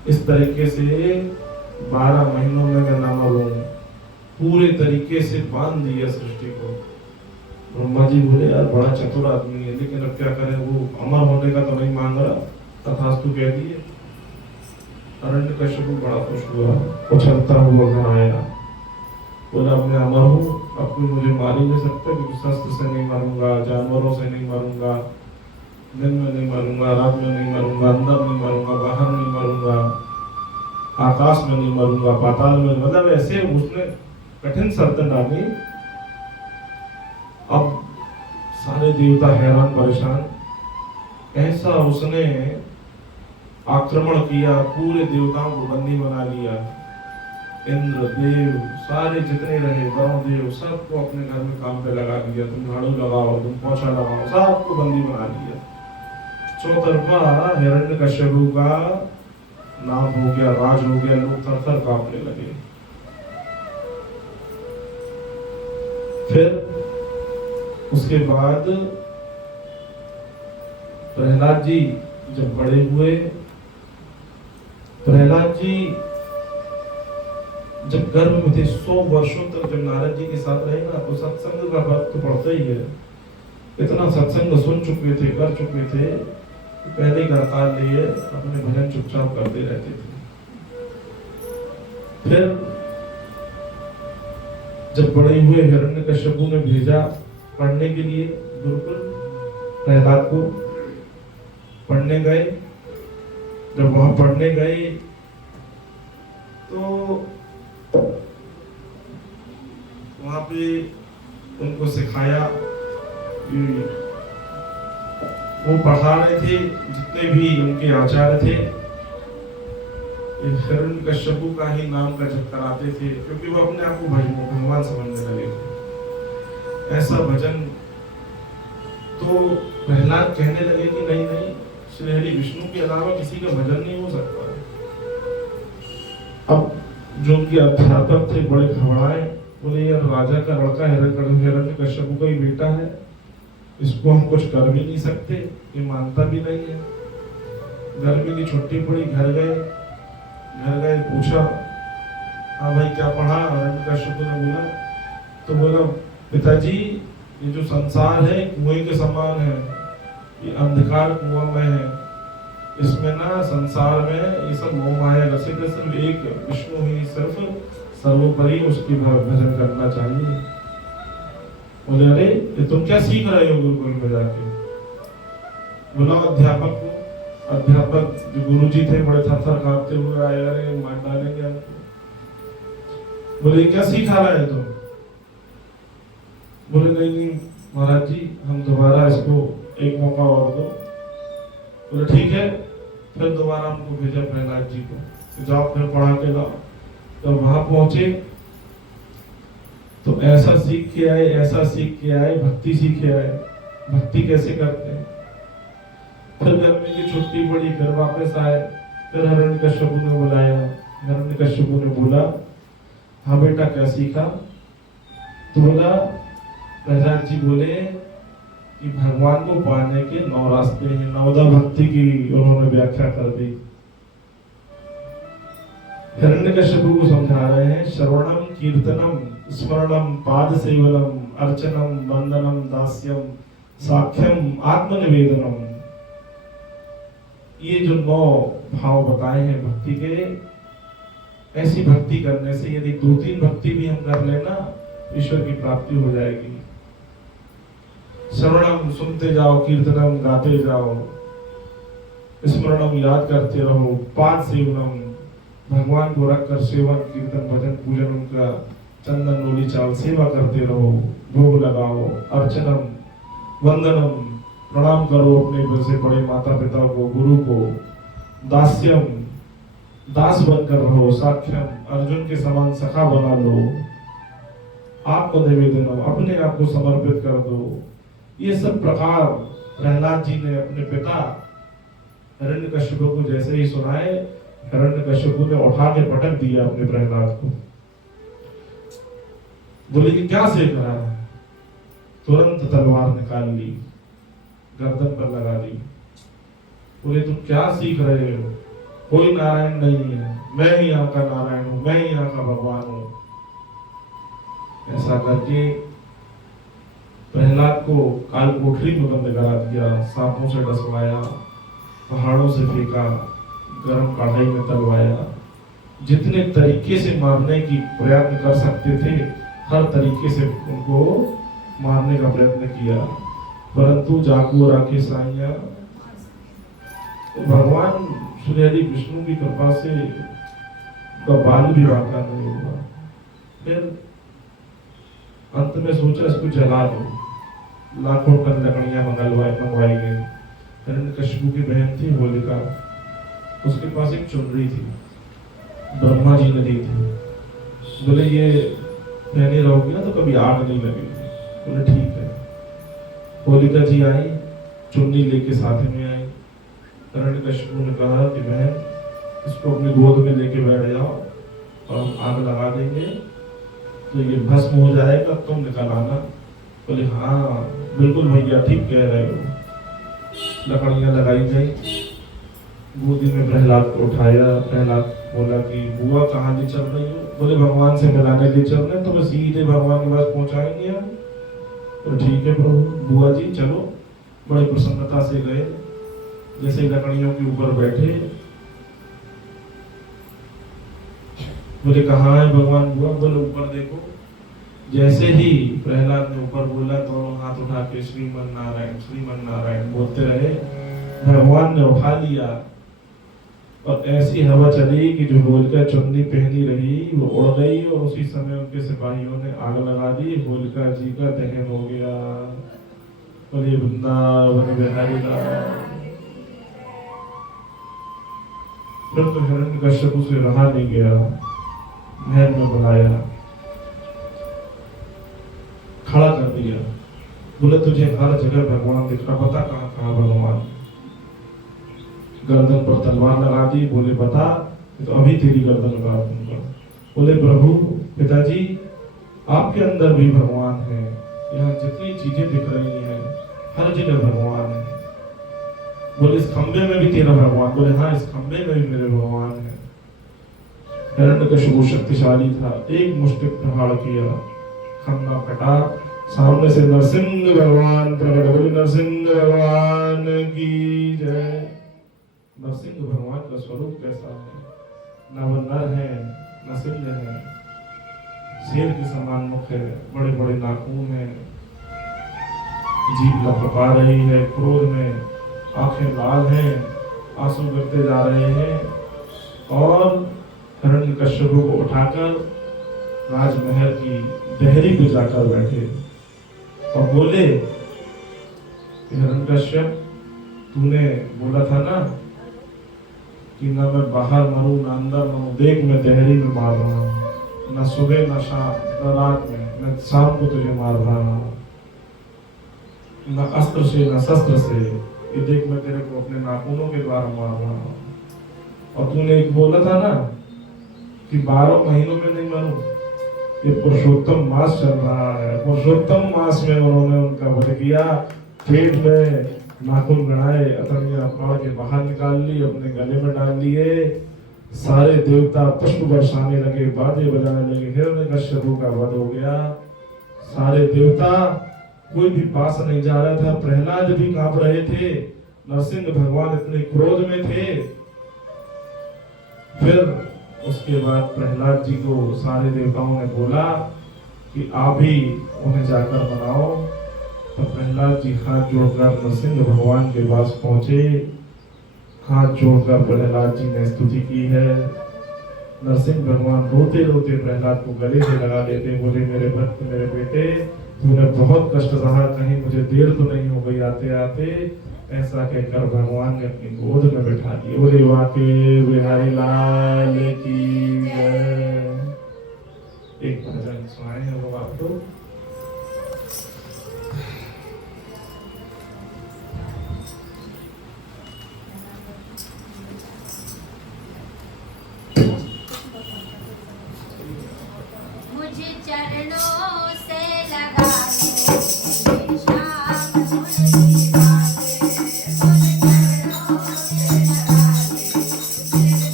इस तरीके से 12 महीनों में मैं न मरूं, पूरे तरीके से बांध दिया सृष्टि को। ब्रह्मा जी बोले यार बड़ा चतुर आदमी है, लेकिन अब क्या करें, वो अमर होने का तो नहीं मांग रहा, तथास्तु कह दिए। हिरण्यकश्यप बड़ा खुश हुआ, उछलता हुआ घर आया, बोला अब मैं अमर हूँ, अब कोई मुझे मार ही नहीं सकता, क्योंकि शस्त्र से नहीं मरूंगा, जानवरों से नहीं मरूंगा, दिन में नहीं मरूंगा, रात में नहीं मरूंगा, अंदर नहीं मरूंगा, बाहर नहीं मरूंगा, आकाश में नहीं मरूंगा, पाताल में, मतलब ऐसे उसने कठिन शर्त डाली। अब सारे देवता हैरान परेशान, ऐसा उसने आक्रमण किया, पूरे देवताओं को बंदी बना लिया। इंद्र देव सारे जितने रहे, वरुण देव, सबको अपने घर में काम पे लगा दिया, तुम झाड़ू लगाओ, तुम पोछा लगाओ, सबको बंदी बना लिया। चौतरफा हिरण्यकश्यप का नाम हो गया, राज हो गया, लोग थर-थर कांपने लगे। फिर उसके बाद प्रहलाद जी जब बड़े हुए, प्रहलाद जी जब गर्भ में थे 100 वर्षों तक जब नारद जी के साथ रहे ना, तो सत्संग का फर्क तो पड़ता ही है। इतना सत्संग सुन चुके थे, कर चुके थे, पहले ही करताल लिए अपने भजन चुपचाप करते रहते थे। फिर जब बड़े हुए, हिरण्यकश्यप ने भेजा पढ़ने के लिए गुरुकुल, प्रहलाद को पढ़ने गए। जब वहां पढ़ने गए तो वहां पे उनको सिखाया कि वो पढ़ा रहे थे, जितने भी उनके आचार्य थे हिरण्यकश्यप का ही नाम का जप कराते थे, क्योंकि वो अपने आप को भगवान समझने लगे थे। ऐसा भजन तो प्रहलाद कहने लगे कि नहीं नहीं, श्री हरि विष्णु के अलावा किसी का भजन नहीं हो सकता। अब जो उनके अध्यापक थे बड़े घबराए, बोले यार राजा का लड़का हिरण्यकश्यप का ही बेटा है, इसको हम कुछ कर भी नहीं सकते, ये मानता भी नहीं है। गर्मी की छुट्टी पड़ी, घर गए पूछा, हाँ भाई क्या पढ़ा? हिरण्यकश्यप ने बोला, तो बोला पिताजी ये जो संसार है कुएं के समान है, ये अंधकार कुआं में है, इसमें ना संसार में ये सब मोह माया रसिक है, सिर्फ एक विष्णु ही सिर्फ सर्वोपरि, उसकी भजन करना चाहिए। बोले अरे ये तुम क्या सीख रहे हो गुरुकुल में जाके? बोला अध्यापक को, अध्यापक जो गुरु जी थे बड़े थर-थर कांपते हुए आए, अरे मार डालेंगे आपको। बोले क्या सिखा रहे हैं तुम? बोले नहीं महाराज जी, हम दोबारा इसको एक मौका और दो। बोले ठीक है। फिर दोबारा हमको भेजा प्रहलाद जी को, जाओ फिर पढ़ा के लाओ। तो वहां पहुंचे तो ऐसा सीख के आए, ऐसा सीख के आए, भक्ति सीखे आए। भक्ति कैसे करते हैं? फिर गर्मी की छुट्टी पड़ी, फिर वापस आए, फिर हिरण्यकश्यप ने बुलाया। हिरण्यकश्यप ने बोला हाँ बेटा क्या सीखा? तो बोला, प्रहलाद जी बोले कि भगवान को पाने के 9 रास्ते हैं। नवदा भक्ति की उन्होंने व्याख्या कर दी। हिरण्यकश्यप को समझा रहे हैं, श्रवणम कीर्तनम स्मरणम पाद सेवनम अर्चनम वंदनम दास्यम साख्यम आत्मनिवेदनम। ये जो 9 भाव बताए हैं भक्ति के, ऐसी भक्ति करने से यदि 2-3 भक्ति भी हम कर लेना, ईश्वर की प्राप्ति हो जाएगी। श्रवणम सुनते जाओ, कीर्तनम गाते जाओ, स्मरणम याद करते रहो, पाद सेवनम भगवान को रखकर सेवन कीर्तन भजन पूजन उनका चंदन रोली चावल सेवा करते रहो, भोग लगाओ, अर्चनम वंदनम प्रणाम करो अपने से बड़े माता पिता को, गुरु को, दास्यम दास बनकर रहो, साख्यम अर्जुन के समान सखा बना लो, आपको निवेदन अपने आप को समर्पित कर दो। ये सब प्रकार प्रहलाद जी ने अपने पिता हिरण्यकश्यप को जैसे ही सुनाए, हिरण्यकश्यप ने उठा के पटक दिया अपने प्रहलाद को। बोले कि क्या सीख रहा है? तुरंत तलवार निकाल ली, गर्दन पर लगा दी। बोले तुम क्या सीख रहे हो? कोई नारायण नहीं है, मैं ही यहाँ का नारायण हूँ, मैं ही यहाँ का भगवान हूँ। ऐसा करके प्रहलाद को काल कोठरी में बंद करा दिया, सांपों से डसवाया, पहाड़ों से फेंका, गर्म कढ़ाई में तलवाया। जितने तरीके से मारने की प्रयत्न कर सकते थे हर तरीके से उनको मारने का प्रयत्न किया, परंतु जाको राखे साइया, भगवान श्री हरि विष्णु की कृपा से बाल भी बांका नहीं हुआ। फिर अंत में सोचा इसको जला दो, लाखों टन लकड़ियां मंगवाई गई। हिरण्यकशिपु की बहन थी होलिका, उसके पास एक चुनरी थी, ब्रह्मा जी ने दी थी। बोले ये पहने रहोगे ना तो कभी आग नहीं लगेगी। बोले ठीक है। होलिका जी आई, चुन्नी लेके साथ में आई। हिरण्यकशिपु ने कहा कि बहन इसको अपनी गोद में लेके बैठ जाओ और हम आग लगा देंगे तो ये भस्म हो जाएगा, तुम निकल आना। बोले हाँ बिल्कुल भैया ठीक कह रहे हो। लकड़ियां लगाई गई, गोदी में प्रहलाद को उठाया। प्रहलाद बोला कि बुआ कहाँ ले चल रही हो? बोले भगवान से मिलाने ले चल रहे, तो बस सीधे भगवान के पास पहुंचाएंगे हम। तो ठीक है प्रभु, बुआ जी चलो। बड़ी प्रसन्नता से गए। जैसे लकड़ियों के ऊपर बैठे, बोले कहाँ है भगवान बुआ? बोले ऊपर देखो। जैसे ही प्रहलाद ने ऊपर बोला, दोनों हाथ उठा के श्रीमन नारायण बोलते रहे। भगवान ने उठा लिया और ऐसी हवा चली कि जो होलिका चुन्नी पहनी रही वो उड़ गई और उसी समय उनके सिपाहियों ने आग लगा दी। होलिका जी का दहन हो गया। बोले वृंदावन बिहारी लाल। फिर तो हिरण्यकश्यप से रहा नहीं गया, महल में बुलाया, खड़ा कर दिया। बोले तुझे हर जगह भगवान दिख रहा, बता कहाँ कहाँ भगवान? गर्दन पर तलवार लगा दी। बोले बता, तो अभी तेरी गर्दन काट दूंगा। बोले प्रभु पिताजी आपके अंदर भी भगवान है, यहाँ जितनी चीजें दिख रही हैं हर जगह भगवान है। बोले इस खंबे में भी तेरा भगवान? बोले हाँ इस खंबे में भी मेरे भगवान है। हिरण्यकशिपु शक्तिशाली था, एक मुष्टि प्रहार किया, खंबा फटा, सामने से नरसिंह भगवान प्रकट। बोले नरसिंह भगवान की जय। नरसिंह भगवान का स्वरूप कैसा है? न वो नर है न सिंह है, शेर के समान मुख है, बड़े बड़े नाखून है, जीभ लपका रही है, क्रोध में आंखें लाल हैं, आंसू गिरते जा रहे हैं। और हिरण्यकश्यप को उठाकर राजमहल की देहरी पे जाकर बैठे और बोले हिरण्यकश्यप तूने बोला था ना कि न मैं बाहर मरूं न अंदर मरूं, देख मैं देहरी में मार रहा हूं, न सुबह न शाम न रात में, न शाम को तुझे मार रहा हूं, न अस्त्र से न शस्त्र से, ये देख मैं तेरे को अपने नाखूनों के द्वारा मार रहा हूं। और तूने एक बोला था ना कि 12 महीनों में नहीं मरूं, ये पुरुषोत्तम मास चल रहा है, पुरुषोत्तम मास में उन्होंने उनका वध किया, पेट में नाखून गड़ाए, अतनियां फाड़ के बाहर निकाल ली, अपने गले में डाल लिए। सारे देवता पुष्प बरसाने लगे, बाजे बजाने लगे, हिरण्यकश्यप का वध हो गया। सारे देवता, कोई भी पास नहीं जा रहा था, प्रहलाद भी कांप रहे थे, नरसिंह भगवान इतने क्रोध में थे। फिर उसके बाद प्रहलाद जी को सारे देवताओं ने बोला कि आप ही उन्हें जाकर मनाओ। तो प्रहलाद जी हाथ जोड़कर नरसिंह भगवान के पास पहुंचे। हाथ जोड़कर प्रहलाद जी ने स्तुति की है। नरसिंह भगवान रोते रोते प्रहलाद को गले से लगा देते, बोले मेरे भक्त मेरे बेटे तूने बहुत कष्ट सहा, कहीं मुझे देर तो नहीं हो गई आते आते। ऐसा कहकर भगवान ने अपनी गोद में बैठा दिया। बोले वाके बिहारी लाल की जय। एक भजन सुनाए हैं वो आपको। मुझे चरणों से लगा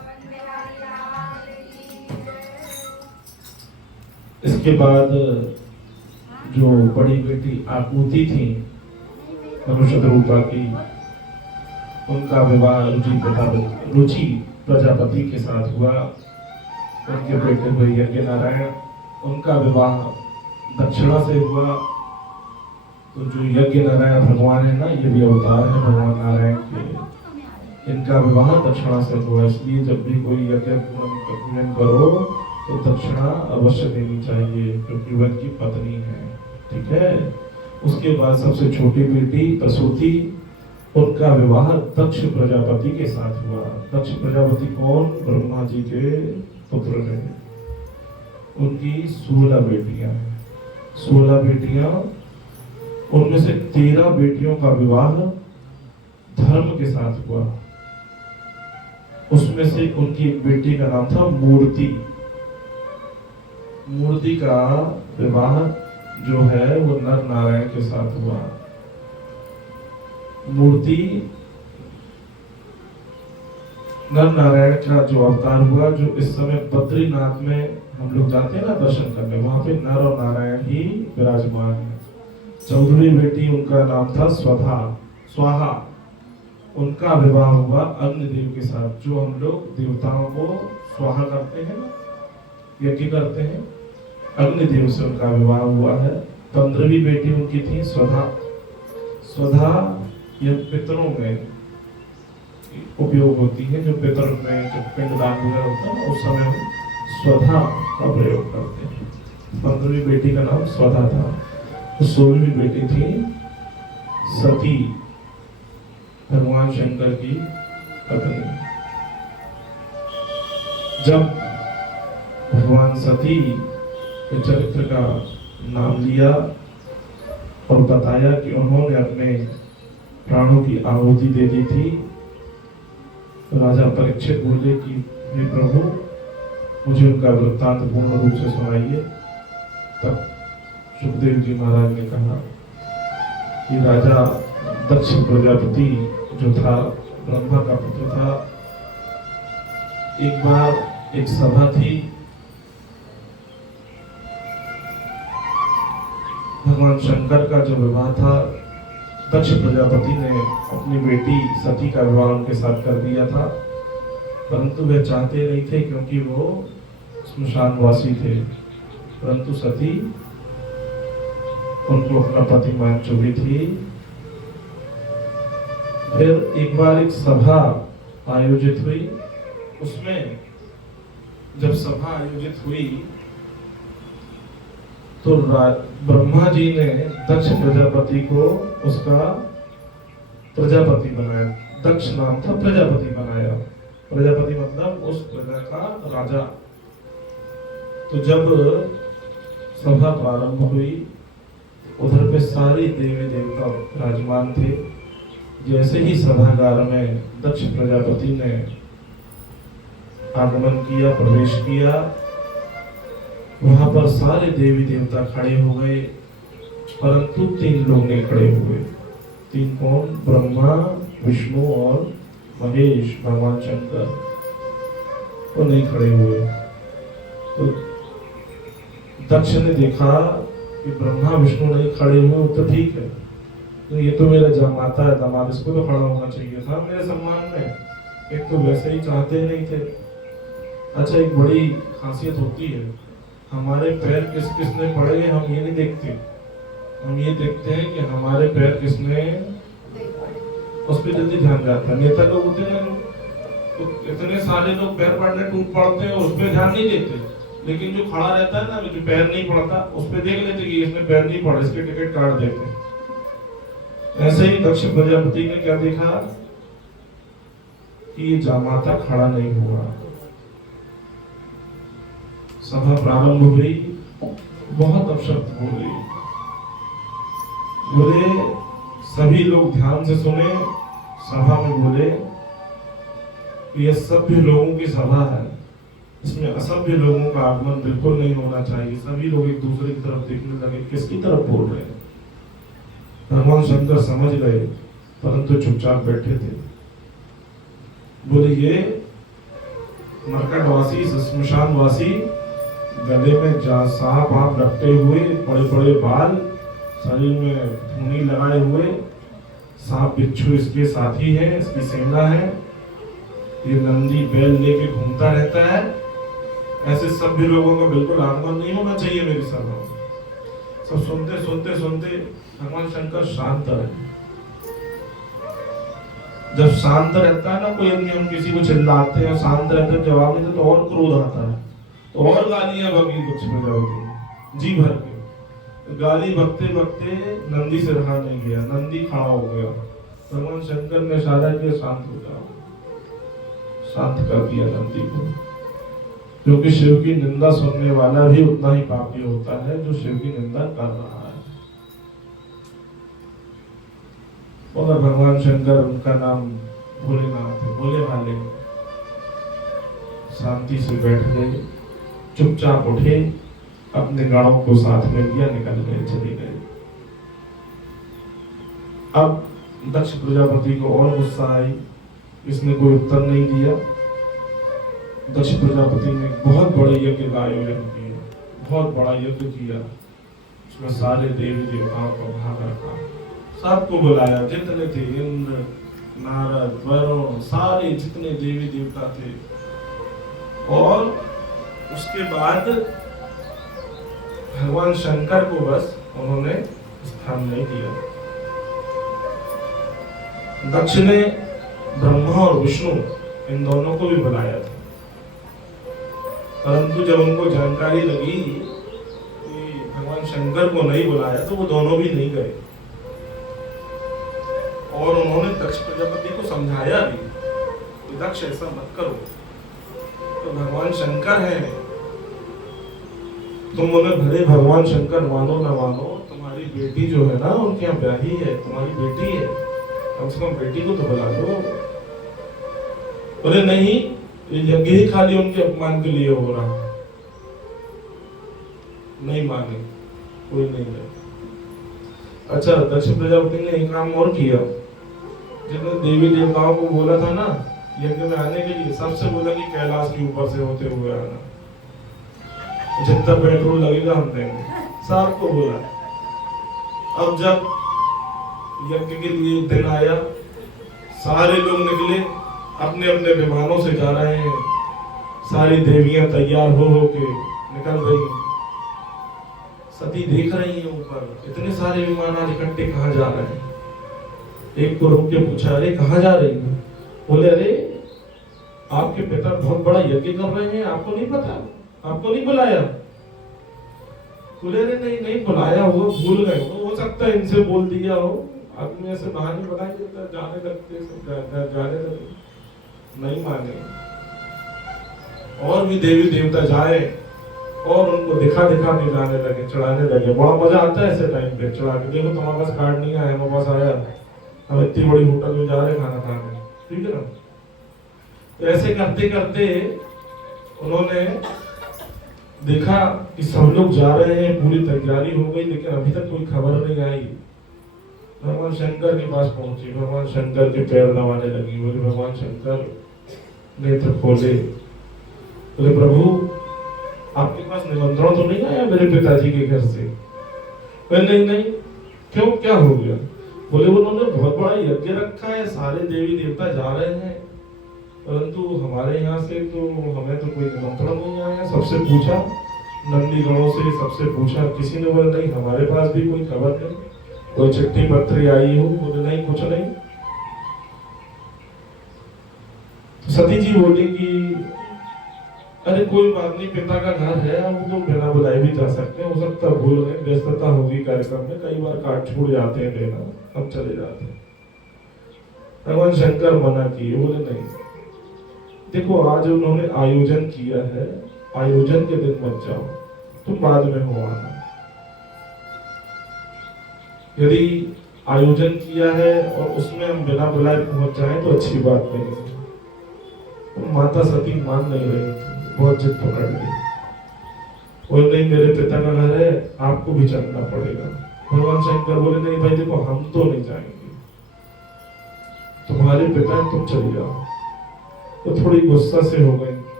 उसके बाद जो बड़ी बेटी आकुति थी मनुष्य रूपा की, उनका विवाह रुचि प्रजापति के साथ हुआ। उनके बेटे हुए यज्ञ नारायण, उनका विवाह दक्षिणा से हुआ। तो जो यज्ञ नारायण भगवान है ना, ये भी अवतार है भगवान नारायण के, इनका विवाह दक्षिणा से हुआ। इसलिए जब भी कोई यज्ञ पूजन करो तो दक्षिणा अवश्य देनी चाहिए, क्योंकि वह की पत्नी है। ठीक है। उसके बाद सबसे छोटी बेटी प्रसूति, उनका विवाह दक्ष प्रजापति के साथ हुआ। दक्ष प्रजापति कौन? ब्रह्मा जी के पुत्र है। उनकी 16 बेटियां हैं। 16 बेटियां, उनमें से 13 बेटियों का विवाह धर्म के साथ हुआ। उसमें से उनकी एक बेटी का नाम था मूर्ति। मूर्ति का विवाह जो है वो नर नारायण के साथ हुआ। मूर्ति नर नारायण का जो अवतार हुआ, जो इस समय बद्रीनाथ में हम लोग जाते हैं ना दर्शन करने, वहां पे नर और नारायण ही विराजमान है। 14वीं बेटी, उनका नाम था स्वाहा। उनका विवाह हुआ अग्निदेव के साथ। जो हम लोग देवताओं को स्वाहा करते हैं, यज्ञ करते हैं, अग्निदेव से उनका विवाह हुआ है। 15वीं बेटी उनकी थी स्वधा। यह पितरों में उपयोग होती है। जो पितर में जब पिंडदान वगैरह होता है, उस समय स्वधा का प्रयोग करते हैं। 15वीं बेटी का नाम स्वधा था। 16वीं बेटी थी सती, भगवान शंकर की पत्नी। जब भगवान सती के चरित्र का नाम लिया और बताया कि उन्होंने अपने प्राणों की आहुति दे दी थी, तो राजा परीक्षित बोले कि हे प्रभु, मुझे उनका वृत्तांत पूर्ण रूप से सुनाइए। तब सुखदेव जी महाराज ने कहा कि राजा दक्ष प्रजापति जो था, ब्रह्मा का पुत्र था, एक बार एक सभा थी। भगवान शंकर का जो विवाह था, दक्ष प्रजापति ने अपनी बेटी सती का विवाह उनके साथ कर दिया था, परंतु वे चाहते नहीं थे क्योंकि वो श्मशानवासी थे। परंतु सती उनको अपना पति मान चुकी थी। फिर एक बार एक सभा आयोजित हुई। उसमें जब सभा आयोजित हुई तो ब्रह्मा जी ने दक्ष प्रजापति को उसका प्रजापति बनाया। दक्ष नाम था, प्रजापति बनाया। प्रजापति मतलब उस प्रजा का राजा। तो जब सभा प्रारंभ हुई, उधर पे सारे देवी देवता विराजमान थे। जैसे ही सभागार में दक्ष प्रजापति ने आगमन किया, प्रवेश किया, वहां पर सारे देवी देवता खड़े हो गए, परंतु 3 लोग नहीं खड़े हुए। 3 कौन? ब्रह्मा, विष्णु और महेश, भगवान शंकर, वो नहीं खड़े हुए। तो दक्ष ने देखा कि ब्रह्मा विष्णु नहीं खड़े हुए, तो ठीक है, तो ये तो मेरा जमाता है, दामाद, इसको तो खड़ा होना चाहिए था मेरे सम्मान में। एक तो वैसे ही चाहते नहीं थे। अच्छा, एक बड़ी खासियत होती है, हमारे पैर किस किसने पड़े हम ये नहीं देखते, हम ये देखते हैं कि हमारे पैर किसने, उस पर जल्दी ध्यान जाता है। नेता लोग होते हैं ना, तो इतने सारे लोग पैर पड़ने टूट पड़ते हैं, उस पर ध्यान नहीं देते, लेकिन जो खड़ा रहता है ना, जो पैर नहीं पड़ता, उस पर देख लेते कि इसमें पैर नहीं पड़ा, इसके टिकट काट देते। ऐसे ही दक्ष प्रजापति ने क्या देखा कि ये जामाता खड़ा नहीं हुआ। सभा प्रारंभ हुई, बहुत अपशब्द बोले, सभी लोग ध्यान से सुने। सभा में बोले, यह सभ्य लोगों की सभा है, इसमें असभ्य लोगों का आगमन बिल्कुल नहीं होना चाहिए। सभी लोग एक दूसरे की तरफ देखने लगे, किसकी तरफ बोल रहे हैं। भगवान शंकर समझ गए, परंतु चुपचाप बैठे थे। बोले, ये मरकटवासी, श्मशानवासी गले में जा सांप आप रखते हुए, बड़े बड़े बाल, शरीर में धूनी लगाए हुए, सांप बिच्छू इसके साथी है, इसकी सेना है, ये नंदी बैल लेके घूमता रहता है। ऐसे सभ्य लोगों को बिल्कुल आगमन नहीं होना चाहिए मेरी सभा में। सब सुनते सुनते सुनते भगवान शंकर शांत रहे। जब शांत रहता है ना कोई आदमी, हम किसी को चिल्लाते हैं, शांत रहते हैं, जवाब नहीं देते तो और क्रोध आता है, तो और गालियां बगी कुछ में जाओगी जी भर के। गाली बकते बकते नंदी से रहा नहीं गया, नंदी खड़ा हो गया। भगवान शंकर ने इशारा किया शांत हो जाओ, शांत कर दिया नंदी को। क्योंकि शिव की निंदा सुनने वाला भी उतना ही पापी होता है जो शिव की निंदा कर रहा है। और भगवान शंकर, उनका नाम भोलेनाथ है, भोले भाले, शांति से बैठ गए, चुपचाप उठे, अपने गणों को साथ में लिया, निकल गए, चले गए। अब दक्ष प्रजापति को और गुस्सा आई, इसने कोई उत्तर नहीं दिया। दक्ष प्रजापति ने बहुत बड़े यज्ञ का आयोजन किया, बहुत बड़ा यज्ञ किया, उसमें सारे देवी देवताओं को भाग रखा, सबको बुलाया, जितने थे, इंद्र, नारद, वरुण, सारे जितने देवी देवता थे। और उसके बाद भगवान शंकर को बस उन्होंने स्थान नहीं दिया। दक्ष ने ब्रह्मा और विष्णु इन दोनों को भी बुलाया था, परंतु जब उनको जानकारी लगी कि भगवान शंकर को नहीं बुलाया तो वो दोनों भी नहीं गए। और उन्होंने दक्ष प्रजापति को समझाया भी कि दक्ष ऐसा मत करो, तो भगवान शंकर है, तुम उन्हें भले भगवान शंकर मानो ना मानो, तुम्हारी बेटी जो है ना उनके यहाँ ब्याही है, तुम्हारी बेटी है, कम से कम बेटी को तो बुला दो। बोले नहीं, ये यज्ञ ही खाली उनके अपमान के लिए हो रहा, नहीं माने, कोई नहीं है। अच्छा, दक्ष प्रजापति ने एक काम और किया, जिन्होंने देवी देवताओं को बोला था ना यज्ञ में आने के लिए, सबसे बोला कि कैलाश के ऊपर से होते हुए आना, जितना पेट्रोल लगेगा हम देंगे, सबको बोला। अब जब यज्ञ के लिए दिन आया, सारे लोग निकले, अपने अपने विमानों से जा रहे हैं, सारी देवियां तैयार हो के निकल रही हैं। सती देख रही है ऊपर, इतने सारे विमान आज इकट्ठे कहाँ जा रहे हैं। एक को रोक के पूछा, अरे कहाँ जा रही है? बोले अरे आपके पिता बहुत बड़ा यज्ञ कर रहे हैं, आपको नहीं पता, आपको नहीं बुलाया? बोले अरे नहीं नहीं बुलाया, वो भूल गए हो सकता है इनसे बोल दिया हो, आदमी ऐसे बहाने बनाए देता, जाने लगते, जाने लगते, नहीं माने। और भी देवी देवता जाए और उनको दिखा दिखा के जाने लगे, चढ़ाने लगे। बड़ा मजा आता है ऐसे टाइम पे चढ़ा के, देखो तुम्हारे पास कार्ड नहीं आया, हमारे पास आया, हम इतनी बड़ी होटल में जा रहे हैं खाना खाने, ठीक है ना। तो ऐसे करते करते उन्होंने देखा कि सब लोग जा रहे हैं, पूरी तैयारी हो गई, लेकिन अभी तक कोई खबर नहीं आई। भगवान शंकर के पास पहुंची, भगवान शंकर के पैर दबाने लगी। बोले भगवान शंकर नेत्र खोले, बोले प्रभु आपके पास निमंत्रण तो नहीं आया मेरे पिताजी के घर से? बोले नहीं नहीं, क्यों, क्या हो गया? बोले उन्होंने बहुत बड़ा यज्ञ रखा है, सारे देवी देवता जा रहे हैं, परंतु हमारे यहाँ से तो हमें तो कोई निमंत्रण नहीं आया। सबसे पूछा, नंदी गणों से सबसे पूछा, किसी ने बोला नहीं, हमारे पास भी कोई खबर नहीं, कोई चिट्ठी पत्री आई हो? बोले नहीं, कुछ नहीं। तो सती जी बोली कि अरे कोई बात नहीं, पिता का घर है, हम तो बिना बुलाए भी जा सकते हैं, हो सकता है भूल गए, व्यस्तता होगी कार्यक्रम में, कई बार कार्ड छूट जाते हैं देना, हम चले जाते हैं। भगवान शंकर मना किए, बोले नहीं, देखो आज उन्होंने आयोजन किया है, आयोजन के दिन मत जाओ, तुम बाद में हो आना। यदि आयोजन किया है और उसमें हम बिना बुलाए पहुंच जाए तो अच्छी बात नहीं है। तो माता सती मान नहीं रही थी, बहुत जिद पकड़ ली। बोले नहीं, मेरे पिता का घर है, आपको भी चलना पड़ेगा। भगवान शंकर बोले नहीं भाई देखो, हम तो नहीं जाएंगे, तुम्हारे पिता तुम चली जाओ। तो थोड़ी गुस्सा से हो गई,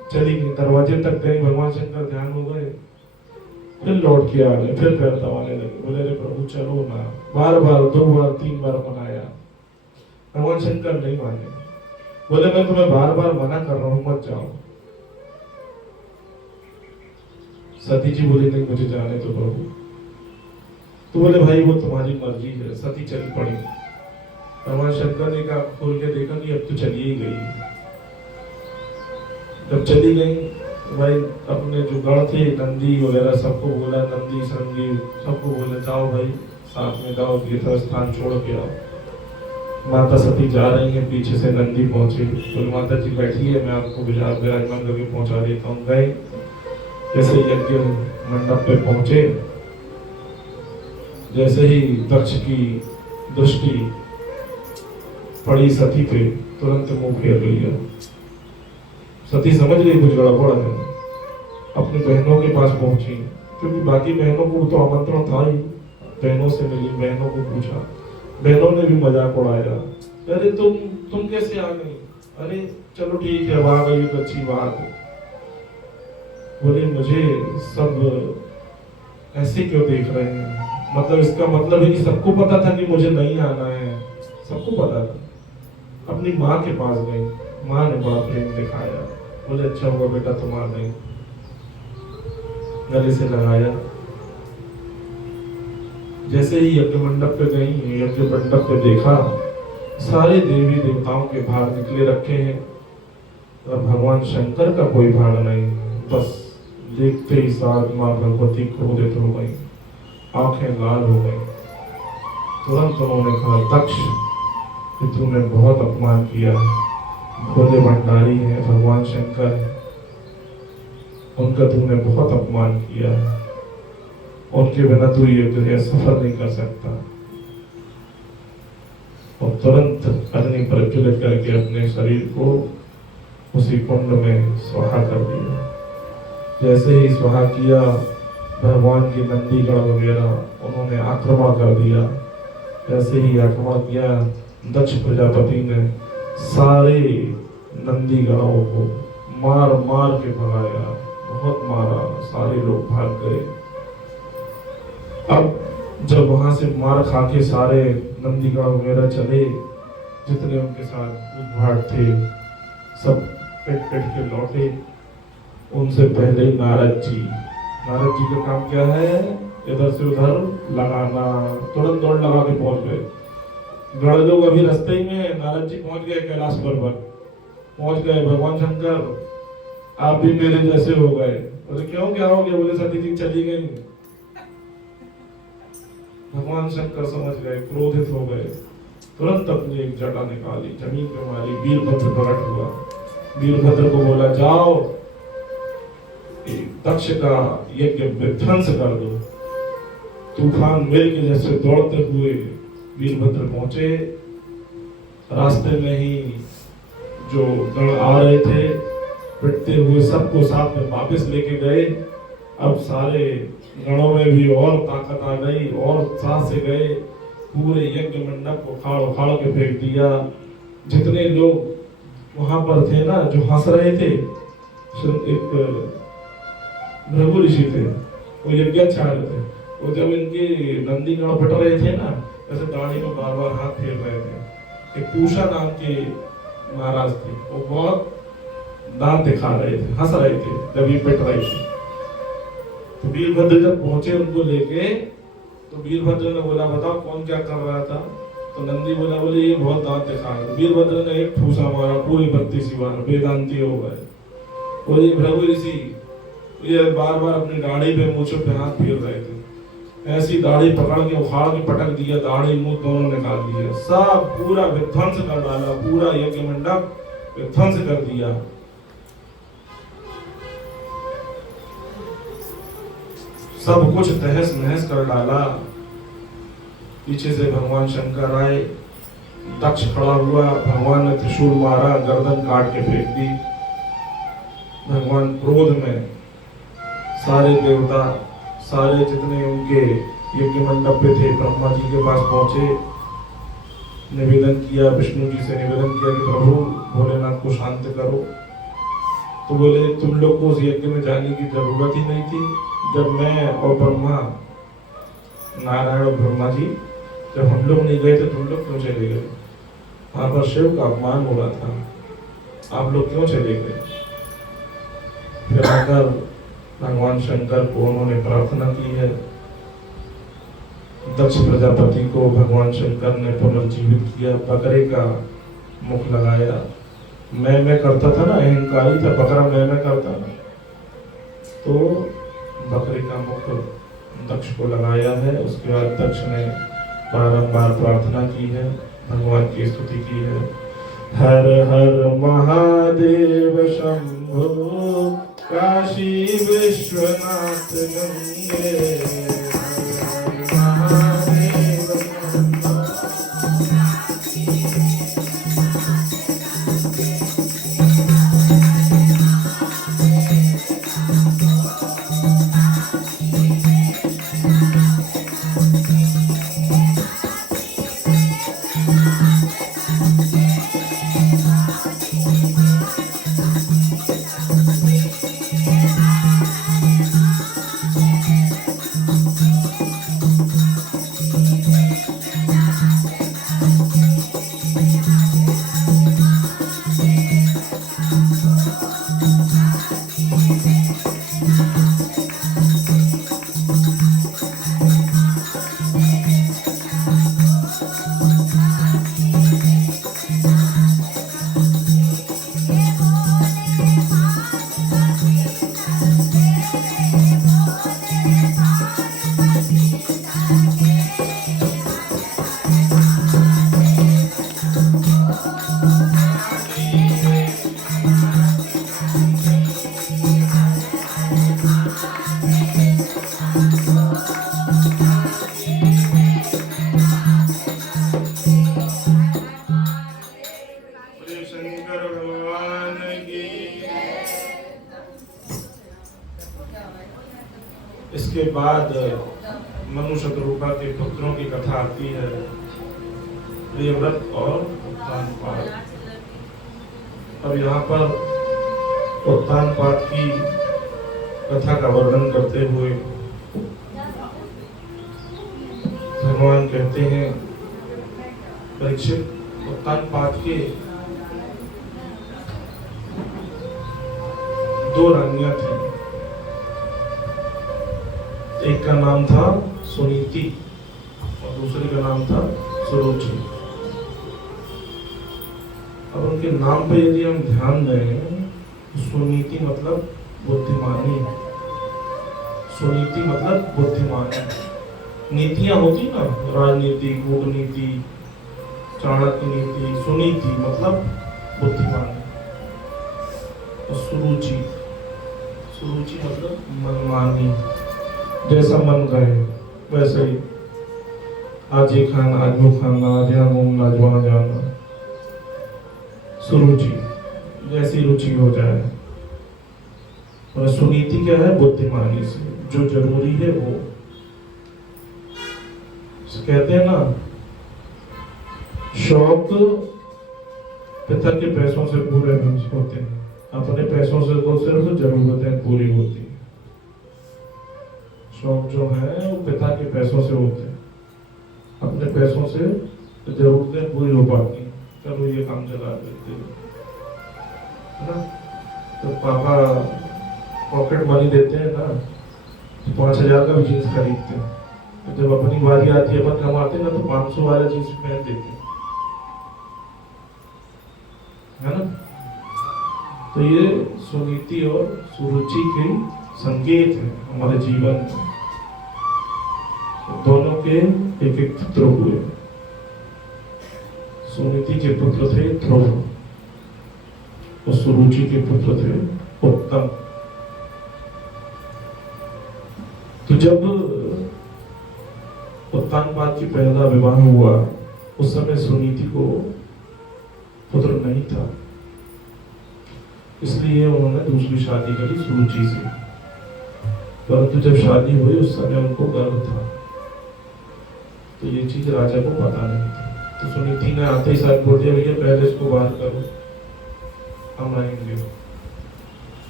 चली गई, दरवाजे तक गई, भगवान शंकर ध्यान हो गए, फिर लौट के आ गए, फिर पैर दबाने लगे। बोले अरे प्रभु चलो ना, बार बार 2 बार 3 बार मनाया, भगवान शंकर नहीं माने। बोले मैं तुम्हें बार बार मना कर रहा हूं, मत जाओ। सती जी बोली नहीं, मुझे जाने दो प्रभु। तो बोले भाई वो तुम्हारी मर्जी है। सती चली पड़ी। भगवान शंकर ने कहा खोल के देखा कि अब तो चली ही गई। जब चली गई भाई अपने जो गण थे नंदी वगैरह सबको बोला, नंदी संगी सबको बोला जाओ भाई साथ में जाओ, तीर्थ स्थान छोड़ के आओ। माता सती जा रही है, पीछे से नंदी पहुंचे। बोले माता जी बैठिए, मैं आपको विराजमान करके पहुंचा देता हूँ। गए, जैसे यज्ञ मंडप पे पहुंचे, जैसे ही दक्ष की दृष्टि पड़ी सती पे, तुरंत मुंह फेर लिया। सती समझ गई कुछ गड़बड़ है, अपनी बहनों के पास पहुंची, क्योंकि बाकी बहनों को तो आमंत्रण था ही। बहनों से मिली, बहनों को पूछा, बहनों ने भी मजाक उड़ाया, अरे तुम कैसे आ गई? अरे चलो ठीक है, आ गई तो अच्छी बात है। बोले मुझे सब ऐसे क्यों देख रहे हैं? मतलब इसका मतलब है कि सबको पता था कि मुझे नहीं आना है, सबको पता था। अपनी माँ के पास गई, माँ ने बड़ा प्रेम दिखाया। बोले अच्छा हुआ बेटा तुम आ गई, गले से लगाया। जैसे ही यज्ञ मंडप पे गई, यज्ञ मंडप पे देखा सारे देवी देवताओं के भाग निकले रखे हैं और भगवान शंकर का कोई भाग नहीं। बस देखते ही साथ माँ भगवती क्रोधित हो गई, आंखें लाल हो गई। तुरंत उन्होंने कहा दक्ष कि तूने बहुत अपमान किया, भोले भंडारी है, भगवान शंकर है, उनका तूने बहुत अपमान किया, उनके बिना तू ये दुनिया सफर नहीं कर सकता। और तुरंत अग्नि प्रज्वलित करके अपने शरीर को उसी कुंड में स्वाहा कर दिया। जैसे ही स्वाहा किया, भगवान की नंदीगण वगैरह उन्होंने आक्रमण कर दिया। जैसे ही आक्रमण किया, दक्ष प्रजापति ने सारे नंदीगणों को मार मार के भगाया, बहुत मारा, सारे लोग भाग गए। अब जब वहां से मार खा के सारे नंदीगण वगैरह चले, जितने उनके साथ भाट थे सब पिट पिट के लौटे। उनसे पहले नारद जी का काम क्या है? इधर से उधर लगाना, तुरंत दौड़ लगा के पहुंच गए। गण लोग अभी रास्ते ही में, नारद जी पहुंच गए कैलाश पर्वत, पहुंच गए। भगवान शंकर आप भी मेरे जैसे हो गए। बोले क्यों, क्या हो गया? बोले सती जी चली गई। भगवान शंकर समझ गए, क्रोधित हो गए, तुरंत अपनी एक जटा निकाली, जमीन पे मारी। वीरभद्र प्रकट हुआ, वीरभद्र को बोला जाओ दक्ष का यज्ञ विध्वंस कर दो। तूफान मेल के जैसे दौड़ते हुए वीरभद्र पहुंचे। रास्ते में ही जो गण आ रहे थे पिटते हुए सबको साथ में वापस लेके गए। अब सारे गणों में भी और ताकत आ गई और साथ से गए, पूरे यज्ञ मंडप को उखाड़ उखाड़ के फेंक दिया। जितने लोग वहां पर थे ना, जो हंस रहे थे, एक भृगु ऋषि थे, वो यज्ञाचार्य थे, वो जब इनके नंदी गण पट रहे थे ना, ऐसे दाढ़ी में बार बार हाथ फेर रहे थे। एक पूषा नाम के महाराज थे, वो बहुत दांत दिखा रहे थे, हंस रहे थे जब ये पिट रहे थे। तो वीरभद्र जब पहुंचे उनको लेके, तो वीरभद्र ने बोला बताओ कौन क्या कर रहा था? तो नंदी बोला, बोले ये बहुत दांत दिखा रहा। वीरभद्र ने एक ठूसा मारा, पूरी 32 बार वेदांती हो गए। बोले भृगु ऋषि ये बार बार अपनी दाढ़ी पे मूंछों पे हाथ फेर रहे थे, ऐसी दाढ़ी पकड़ के उखाड़ के पटक दिया, दाढ़ी मुंह दोनों निकाल दिया, सब पूरा विध्वंस कर डाला, पूरा यज्ञ मंडप विध्वंस कर दिया। सब कुछ तहस नहस कर डाला। पीछे से भगवान शंकर आए, दक्ष खड़ा हुआ, भगवान ने त्रिशूल मारा, गर्दन काट के फेंक दी। भगवान क्रोध में सारे देवता, सारे जितने उनके यज्ञ मंडप पे थे, ब्रह्मा जी के पास पहुंचे, निवेदन किया, विष्णु जी से निवेदन किया कि प्रभु भोलेनाथ को शांत करो। तो बोले तुम लोग को उस यज्ञ में जाने की जरूरत ही नहीं थी। जब मैं और ब्रह्मा, नारायण और ब्रह्मा जी, जब हम लोग नहीं गए थे तुम लोग क्यों चले गए? वहां पर शिव का अपमान हो रहा था, आप लोग क्यों चले गए? फिर आकर भगवान शंकर को उन्होंने प्रार्थना की है। दक्ष प्रजापति को भगवान शंकर ने पुनर्जीवित किया, बकरे का मुख लगाया। मैं करता था ना, अहंकारी था, बकरा मैं करता ना, तो बकरे का मुख दक्ष को लगाया है। उसके बाद दक्ष ने बारंबार प्रार्थना की है, भगवान की स्तुति की है। हर हर महादेव शंभो काशी विश्वनाथ गंगे। इसके बाद मनु शतरूपा के पुत्रों की कथा आती है, प्रियव्रत और उत्तानपाद। अब यहाँ पर उत्तानपाद की कथा का वर्णन करते हुए भगवान कहते हैं, परीक्षित, उत्तानपाद के दो रानियां थी। एक का नाम था सुनीति और दूसरे का नाम था सुरुचि। अब उनके नाम पे यदि हम ध्यान दें, सुनीति मतलब बुद्धिमानी, सुनीति मतलब बुद्धिमानी। नीतियां होती ना, राजनीति, कूटनीति, चाणक्य नीति। सुनीति मतलब बुद्धिमानी। और सुरुचि, सुरुचि मतलब मनमानी, जैसा मन करे वैसे ही, आज ये खाना, आज वो खाना, आज यहाँ घूमना, आज वहाँ जाना। सुरुचि, जैसी रुचि हो जाए। और सुनीति क्या है? बुद्धिमानी से जो जरूरी है वो। कहते हैं ना, शौक पिता के पैसों से पूरे नहीं होते, अपने पैसों से तो सिर्फ जरूरतें पूरी होती। शौक जो है वो पिता के पैसों से होते हैं, अपने पैसों से जरूरतें पूरी हो पाती। चलो ये काम चला देते है ना, तो पापा पॉकेट मनी देते हैं ना, 5,000 का भी जीन्स खरीदते हैं। तो जब अपनी बारी आती है, अपन कमाते हैं ना, तो 500 वाला जीन्स पहन देते हैं, है ना। तो ये सुनीति और सुरुचि के संकेत है हमारे जीवन में। दोनों के एक एक पुत्र हुए। सुनीति के पुत्र थे ध्रुव और सुरुचि के पुत्र थे उत्तम। तो जब उत्तानपाद की पहला विवाह हुआ, उस समय सुनीति को पुत्र नहीं था, इसलिए उन्होंने दूसरी शादी करी सुरुचि से। परंतु जब शादी हुई उस समय उनको गर्व था, तो ये चीज राजा को पता नहीं थी। तो सुनीति ने आते ही साथ बोल दिया, भैया पहले इसको बाहर करो, हम आएंगे।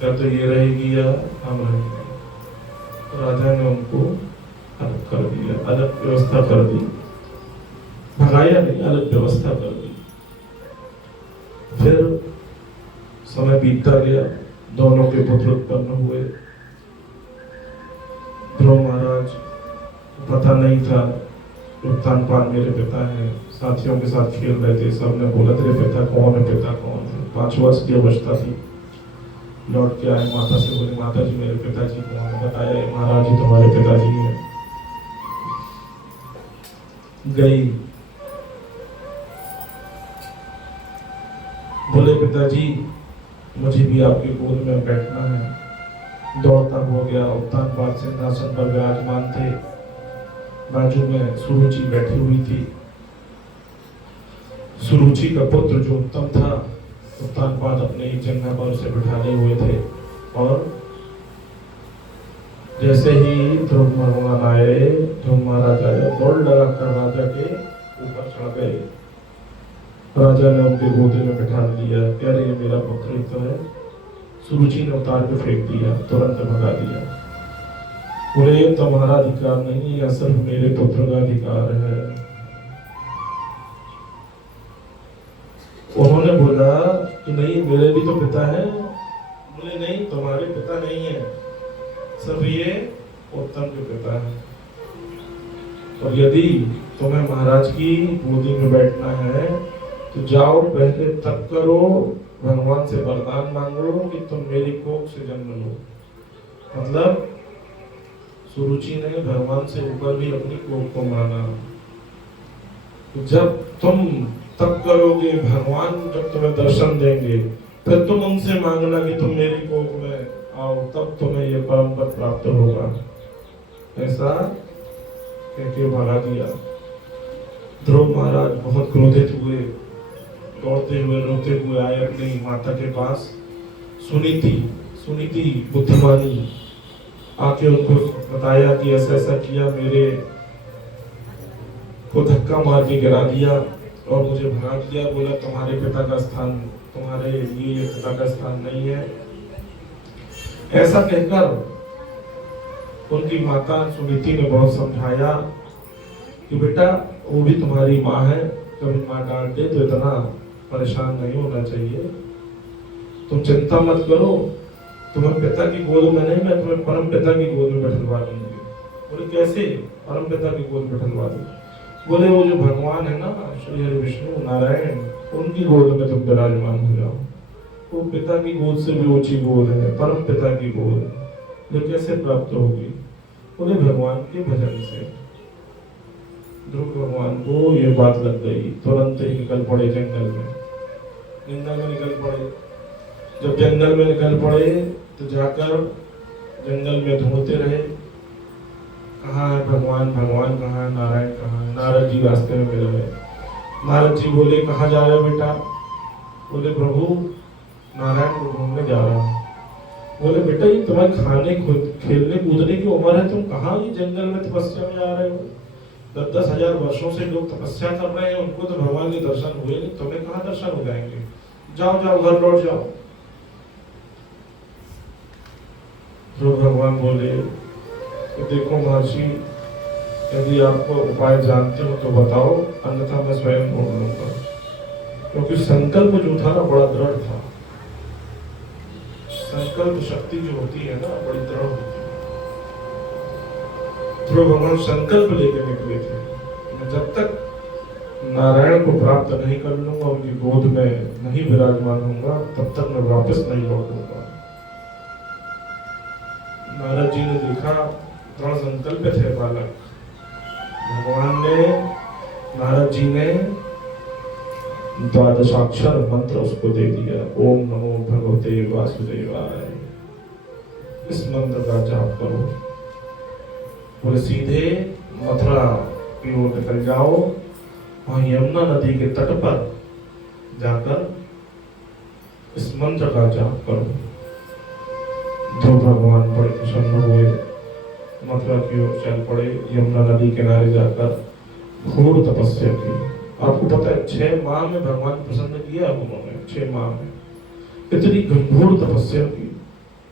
या तो ये रहेगी या हम रहेंगे। राजा ने उनको अलग कर दिया, अलग व्यवस्था कर दी, भगाया नहीं, अलग व्यवस्था कर दी। फिर समय बीतता गया, दोनों के पुत्र उत्पन्न हुए। ध्रुव महाराज को पता नहीं था उत्तानपाद मेरे पिता हैं, साथियों के साथ खेल रहे थे, सबने बोला तेरे पिता कौन है, पिता कौन है। 5 वर्ष की अवस्था थी। लौट के आए, माता से बोले माता जी मेरे पिताजी कौन है, बताया महाराज जी तुम्हारे पिताजी हैं। गई, बोले पिताजी मुझे भी आपकी गोद में बैठना है। दौड़ता हो गया, उत्तानपाद सिंहासन पर विराजमान थे, बाजू में सुरुचि बैठी हुई थी। सुरुचि का पुत्र जो उत्तम था, उत्तानपाद अपने ही जंघा पर उसे बिठाए हुए थे। और जैसे ही ध्रुव भगवान आए, ध्रुव महाराज आए, दौड़ लगाकर राजा के ऊपर चढ़ गए। राजा ने उनके गोदी में बिठा दिया, कह रहे ये मेरा पुत्र ही तो है। सुरुचि ने उतार के फेंक दिया, तुरंत भगा दिया। बोले ये तुम्हारा अधिकार नहीं है, सिर्फ मेरे पुत्र का अधिकार है। उन्होंने बोला कि नहीं मेरे भी तो पिता है। बोले नहीं तुम्हारे पिता नहीं है, सिर्फ ये उत्तम के पिता है। और यदि तुम्हें महाराज की गोदी में बैठना है तो जाओ पहले तप करो, भगवान से वरदान मांगो कि तुम मेरी कोख से जन्म लो। मतलब सुरुचि ने भगवान से ऊपर भी अपनी कोख को माना। तो जब तुम तप करोगे, भगवान जब तुम्हें दर्शन देंगे, फिर तुम उनसे मांगना कि तुम मेरी कोख में आओ, तब तुम्हें ये परम पद प्राप्त होगा। ऐसा कहके भगा दिया। ध्रुव महाराज बहुत क्रोधित हुए, दौड़ते हुए रोते हुए आए अपनी माता के पास। सुनीति बुद्धिमानी आके उनको बताया कि ऐसा ऐसा किया, मेरे को धक्का मार के गिरा दिया और मुझे भगा दिया। बोला तुम्हारे पिता का स्थान, तुम्हारे ये पिता का स्थान नहीं है। ऐसा कहकर उनकी माता सुनीति ने बहुत समझाया कि बेटा वो भी तुम्हारी माँ है, कभी माँ डांट दे तो इतना परेशान नहीं होना चाहिए। तुम चिंता मत करो, तुम्हें पिता की गोद में नहीं, मैं तुम्हें परम पिता की गोद में बैठलवा दूंगी। बोले कैसे परम पिता की गोद में बैठलवा दूं? बोले वो जो भगवान है ना, श्री हरि विष्णु नारायण, उनकी गोद में तुम विराजमान हो जाओ। वो पिता की गोद से भी ऊंची गोद है, परम पिता की गोद। ये कैसे प्राप्त होगी? बोले भगवान के भजन से। ध्रुव भगवान को ये बात लग गई, तुरंत ही निकल पड़े जंगल में। निकल पड़े। जब जंगल में निकल पड़े तो जाकर जंगल में ढूंढते रहे, कहाँ है भगवान, भगवान कहाँ है, नारायण कहाँ है। नारद जी रास्ते में मिल गए। नारद जी बोले कहाँ जा रहे हो बेटा? बोले प्रभु नारायण को ढूंढने जा रहा हूँ। बोले बेटा ये तुम्हारे खाने खेलने कूदने की उम्र है, तुम कहाँ ये जंगल में तपस्या में आ रहे हो? 10-10 हजार वर्षों से लोग तपस्या कर रहे हैं, उनको तो भगवान के दर्शन हुए नहीं, तुम्हें कहाँ दर्शन हो जाएंगे? जाओ जाओ घर लौट जाओ। तो भगवान बोले तो देखो महर्षि, यदि आपको उपाय जानते हो तो बताओ, अन्यथा मैं स्वयं ढूंढ लूंगा। क्योंकि संकल्प जो था ना बड़ा दृढ़ था। संकल्प शक्ति जो होती है ना बड़ी दृढ़ होती है। तो भगवान संकल्प लेकर निकले थे, मैं जब तक नारायण को प्राप्त नहीं कर लूंगा, उनकी गोद में नहीं विराजमान होऊंगा, तब तक मैं वापस नहीं लौटूंगा। नारद जी ने देखा दृढ़ संकल्प थे बालक। भगवान ने, नारद जी ने 12 मंत्र उसको दे दिया। ओम नमो भगवते वासुदेवाय, इस मंत्र का जाप करो। बोले सीधे मथुरा की ओर निकल जाओ, वहां यमुना नदी के तट पर जाकर इस मंत्र का जाप करो। तो भगवान बड़े प्रसन्न हुए, मथुरा की ओर चल पड़े। यमुना नदी किनारे जाकर घोर तपस्या की। आपको पता है 6 माह में भगवान प्रसन्न किया उन्होंने। 6 माह में इतनी घोर तपस्या की।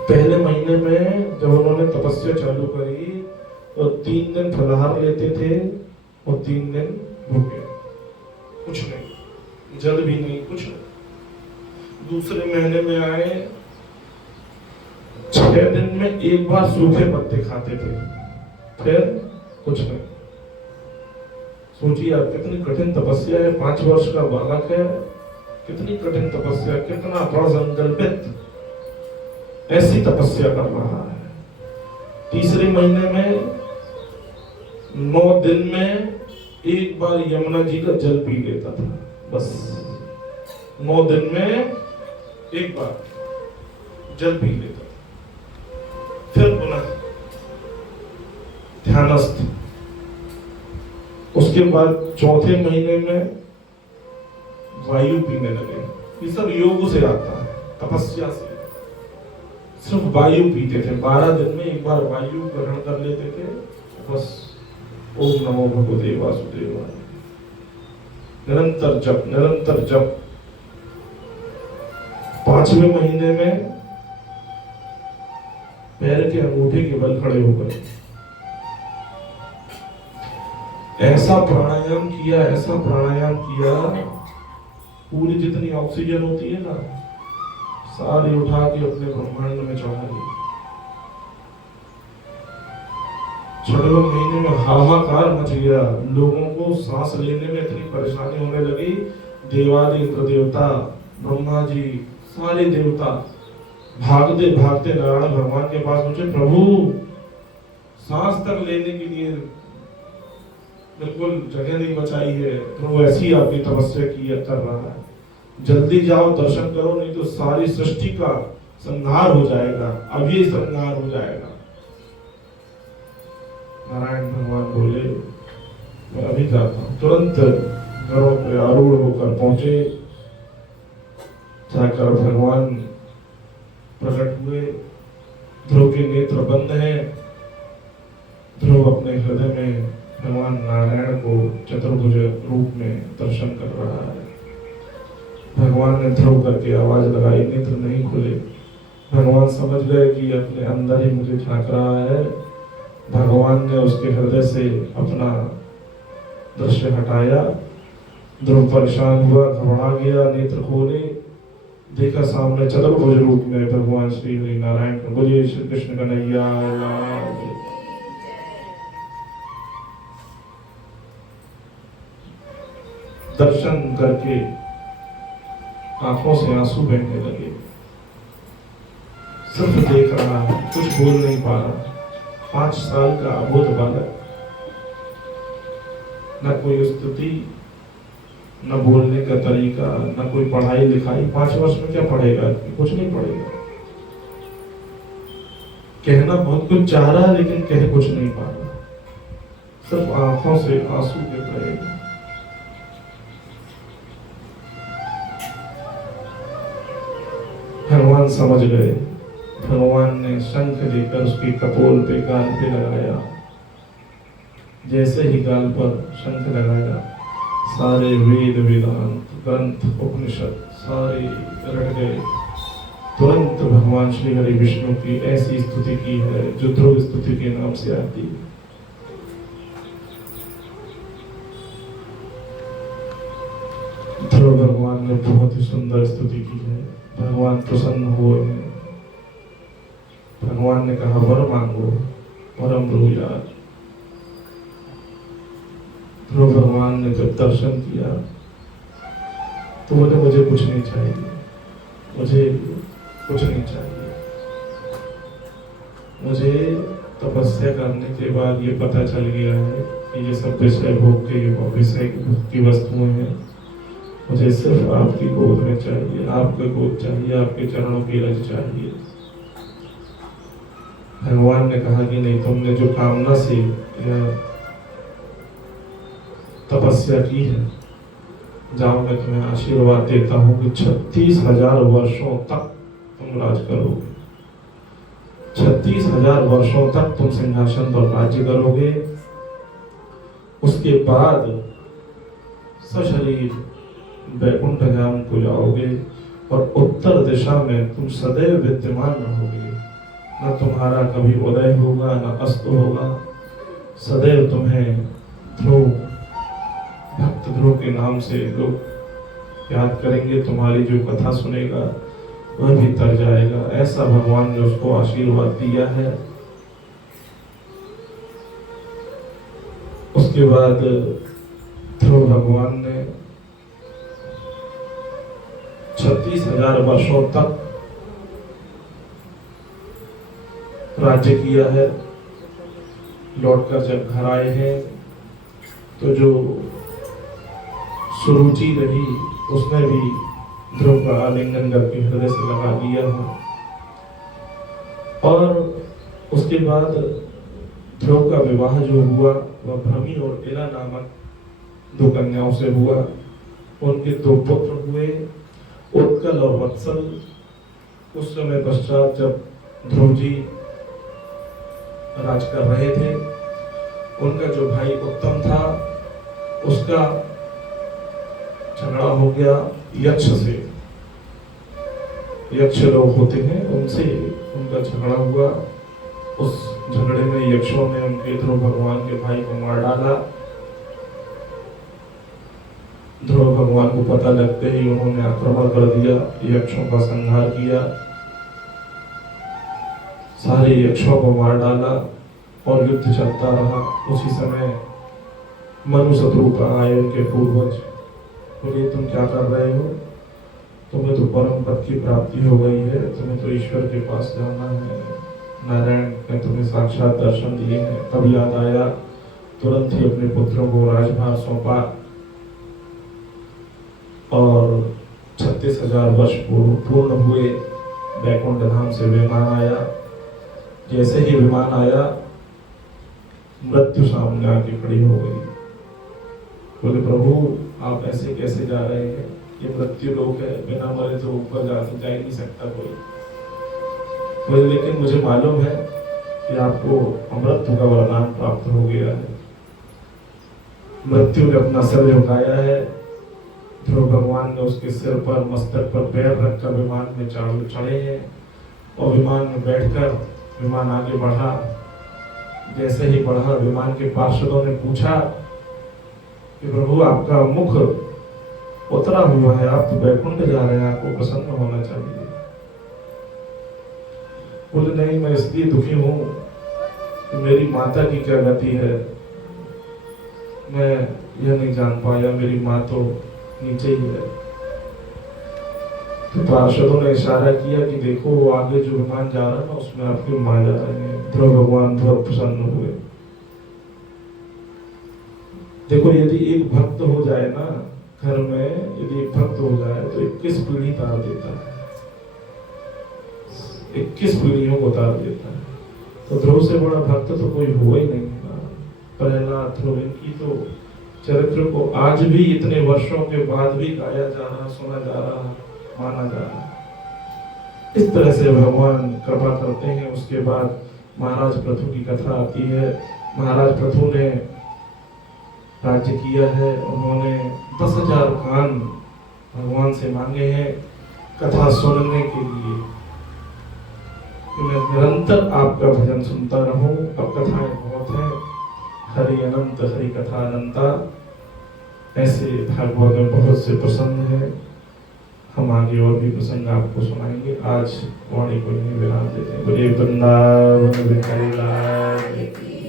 पहले महीने में जब उन्होंने तपस्या चालू करी तो 3 दिन फलाहार लेते थे और 3 दिन भूखे, कुछ नहीं, जल भी नहीं, कुछ नहीं। दूसरे महीने में आए, 6 दिन में एक बार सूखे पत्ते खाते थे, फिर कुछ नहीं। सोचिए आप कितनी कठिन तपस्या है, 5 वर्ष का बालक है, कितनी कठिन तपस्या, कितना बड़ा संकल्पित ऐसी तपस्या कर रहा है। तीसरे महीने में 9 दिन में एक बार यमुना जी का जल पी लेता था, बस 9 दिन में एक बार जल पी लेता था। फिर पुनः ध्यानस्थ। उसके बाद चौथे महीने में वायु पीने लगे। ये सब योग से आता है, तपस्या से। सिर्फ वायु पीते थे, 12 दिन में एक बार वायु ग्रहण कर लेते थे, बस ओम नमो भगवते वासुदेवाय। निरंतर जप, निरंतर जप। 5वें महीने में पैर के अंगूठे के बल खड़े हो गए। ऐसा प्राणायाम किया, ऐसा प्राणायाम किया, पूरी जितनी ऑक्सीजन होती है ना, सारी उठा के अपने ब्रह्मांड में चढ़ा दी। 6वें महीने में हाहाकार मच गया, लोगों को सांस लेने में इतनी परेशानी होने लगी। देवादि इंद्र देवता, ब्रह्मा जी, सारे देवता भागते भागते नारायण भगवान के पास पहुंचे, प्रभु सांस तक लेने के लिए बिल्कुल जगह नहीं बचाई है, तो ऐसी आपकी तपस्या की कर रहा है, जल्दी जाओ दर्शन करो, नहीं तो सारी सृष्टि का संहार हो जाएगा, अभी संहार हो जाएगा। नारायण भगवान बोले, मैं अभी जाता हूँ। तुरंत घरों पे आरूढ़ होकर पहुंचे, जाकर भगवान प्रकट हुए। ध्रुव के नेत्र बंद हैं, ध्रुव अपने हृदय में भगवान नारायण को चतुर्भुज रूप में दर्शन कर रहा है। भगवान ने ध्रुव करके आवाज लगाई, नेत्र नहीं खुले। भगवान समझ गए कि अपने अंदर ही मुझे झांक रहा है। भगवान ने उसके हृदय से अपना दृश्य हटाया। ध्रुव परेशान हुआ, घबरा गया, नेत्र खोले, देखा सामने चतुर्भुज रूप में भगवान श्री हरि नारायण। बोलिए श्री कृष्ण कन्हैया लाल। दर्शन करके आंखों से आंसू बहने लगे। सिर्फ देख रहा है, कुछ बोल नहीं पा रहा। 5 साल का अबोध बालक, न कोई स्तुति, न बोलने का तरीका, न कोई पढ़ाई लिखाई। 5 वर्ष में क्या पढ़ेगा? कुछ नहीं पढ़ेगा। कहना बहुत कुछ चाह रहा है, लेकिन कह कुछ नहीं पा रहा, सिर्फ आंखों से आंसू गिर रहे हैं। भगवान समझ गए। भगवान ने शंख लेकर उसके कपोल पे, गाल पे लगाया। जैसे ही गाल पर शंख लगाया, सारे वेद वेदांत ग्रंथ उपनिषद सारे रट गए। तुरंत भगवान श्री हरि विष्णु की ऐसी स्तुति की है जो ध्रुव स्तुति के नाम से आती है। ध्रुव भगवान ने बहुत ही सुंदर स्तुति की है। भगवान प्रसन्न हुए हैं। भगवान ने कहा, वर मांगो, वरम यार। ध्रुव भगवान ने जब दर्शन किया तो बोले, मुझे कुछ नहीं चाहिए, मुझे कुछ नहीं चाहिए। मुझे तपस्या करने के बाद ये पता चल गया है कि ये सब विषय भोग के विषय की वस्तुएं हैं। मुझे सिर्फ आपकी गोद में चाहिए, आपका गोद चाहिए, आपके चरणों की रज चाहिए। भगवान ने कहा कि नहीं, तुमने जो कामना से तपस्या की है, जाओ मैं तुम्हें आशीर्वाद देता हूँ कि 36,000 वर्षों तक तुम राज करोगे। 36,000 वर्षों तक तुम सिंहासन पर राज्य करोगे। उसके बाद सशरीर वैकुंठ धाम को जाओगे और उत्तर दिशा में तुम सदैव विद्यमान रहोगे। न तुम्हारा कभी उदय होगा न अस्त होगा। सदैव तुम्हें ध्रुव, भक्त ध्रुव के नाम से लोग याद करेंगे। तुम्हारी जो कथा सुनेगा वह भी तर जाएगा। ऐसा भगवान ने उसको आशीर्वाद दिया है। उसके बाद ध्रुव भगवान ने 36,000 वर्षों तक राज्य किया है। लौटकर जब घर आए हैं तो जो सुरुचि रही उसने भी ध्रुव का आलिंगन करके हृदय से लगा दिया है। और उसके बाद ध्रुव का विवाह जो हुआ वह भ्रमी और इला नामक 2 कन्याओं से हुआ। उनके 2 पुत्र हुए, उत्कल और वत्सल। उस समय पश्चात जब ध्रुव जी राज कर रहे थे, उनका जो भाई उत्तम था उसका झगड़ा हो गया यक्ष से। यक्ष लोग होते हैं उनसे उनका झगड़ा हुआ। उस झगड़े में यक्षों ने उनके ध्रुव भगवान के भाई को मार डाला। ध्रुव भगवान को पता लगते ही उन्होंने आक्रमण कर दिया, यक्षों का संहार किया, सारे यक्षों को मार डाला और युद्ध चलता रहा। उसी समय मनु शत्रुपा आए, उनके पूर्वज। बोले तुम क्या कर रहे हो? तुम्हें तो परम पद की प्राप्ति हो गई है, तुम्हें तो ईश्वर के पास जाना है। नारायण ने तुम्हें साक्षात दर्शन दिए हैं। तब याद आया, तुरंत ही अपने पुत्रों को राजभार सौंपा और 36,000 वर्ष पूर्ण हुए। बैकुंठ धाम से विमान आया। जैसे ही विमान आया, मृत्यु सामने आके खड़ी हो गई। बोले प्रभु आप ऐसे कैसे जा रहे हैं? ये मृत्यु लोक है, बिना मरे तो ऊपर जा ही नहीं सकता कोई। बोले लेकिन मुझे मालूम है कि आपको अमृत्यु का वरदान प्राप्त हो गया है। मृत्यु ने अपना सिर झुकाया है। ध्रुव भगवान ने उसके सिर पर, मस्तक पर पैर रखकर विमान में चढ़े हैं और विमान में बैठकर विमान आगे बढ़ा। जैसे ही बढ़ा, विमान के पार्षदों ने पूछा कि प्रभु आपका मुख उतरा हुआ है, आप तो बैकुंठ जा रहे हैं, आपको प्रसन्न होना चाहिए। बोले नहीं, मैं इसलिए दुखी हूं कि मेरी माता की क्या गति है, मैं यह नहीं जान पाया। मेरी माँ तो नीचे ही है। तो पार्षदों ने इशारा किया कि देखो वो आगे जो विमान जा रहा है ना, उसमें आपकी माँ जा रही है। ध्रुव भगवान बहुत प्रसन्न हुए। देखो यदि एक भक्त हो जाए ना घर में, यदि एक भक्त हो जाए तो 21 पीढ़ी तार देता है, 21 पीढ़ियों को तार देता है। तो ध्रुव से बड़ा भक्त तो कोई हुआ ही नहीं ना। प्रहलाद, ध्रुव, इनकी तो चरित्र को आज भी इतने वर्षों के बाद भी गाया जा रहा, सुना जा रहा, माना जा रहा। इस तरह से भगवान कृपा करते हैं। उसके बाद महाराज पृथु की कथा आती है। महाराज पृथु ने राज्य किया है। उन्होंने 10,000 कान भगवान से मांगे हैं कथा सुनने के लिए कि मैं निरंतर आपका भजन सुनता रहूं। अब कथाएं बहुत हैं, हरि अनंत हरि कथा अनंता, ऐसे भागवत में बहुत से प्रसंग है। हम आगे और भी प्रसंग आपको सुनाएंगे। आज वाणी को नहीं विराम देते हैं। बोले वृंदावन बिहारी लाल की।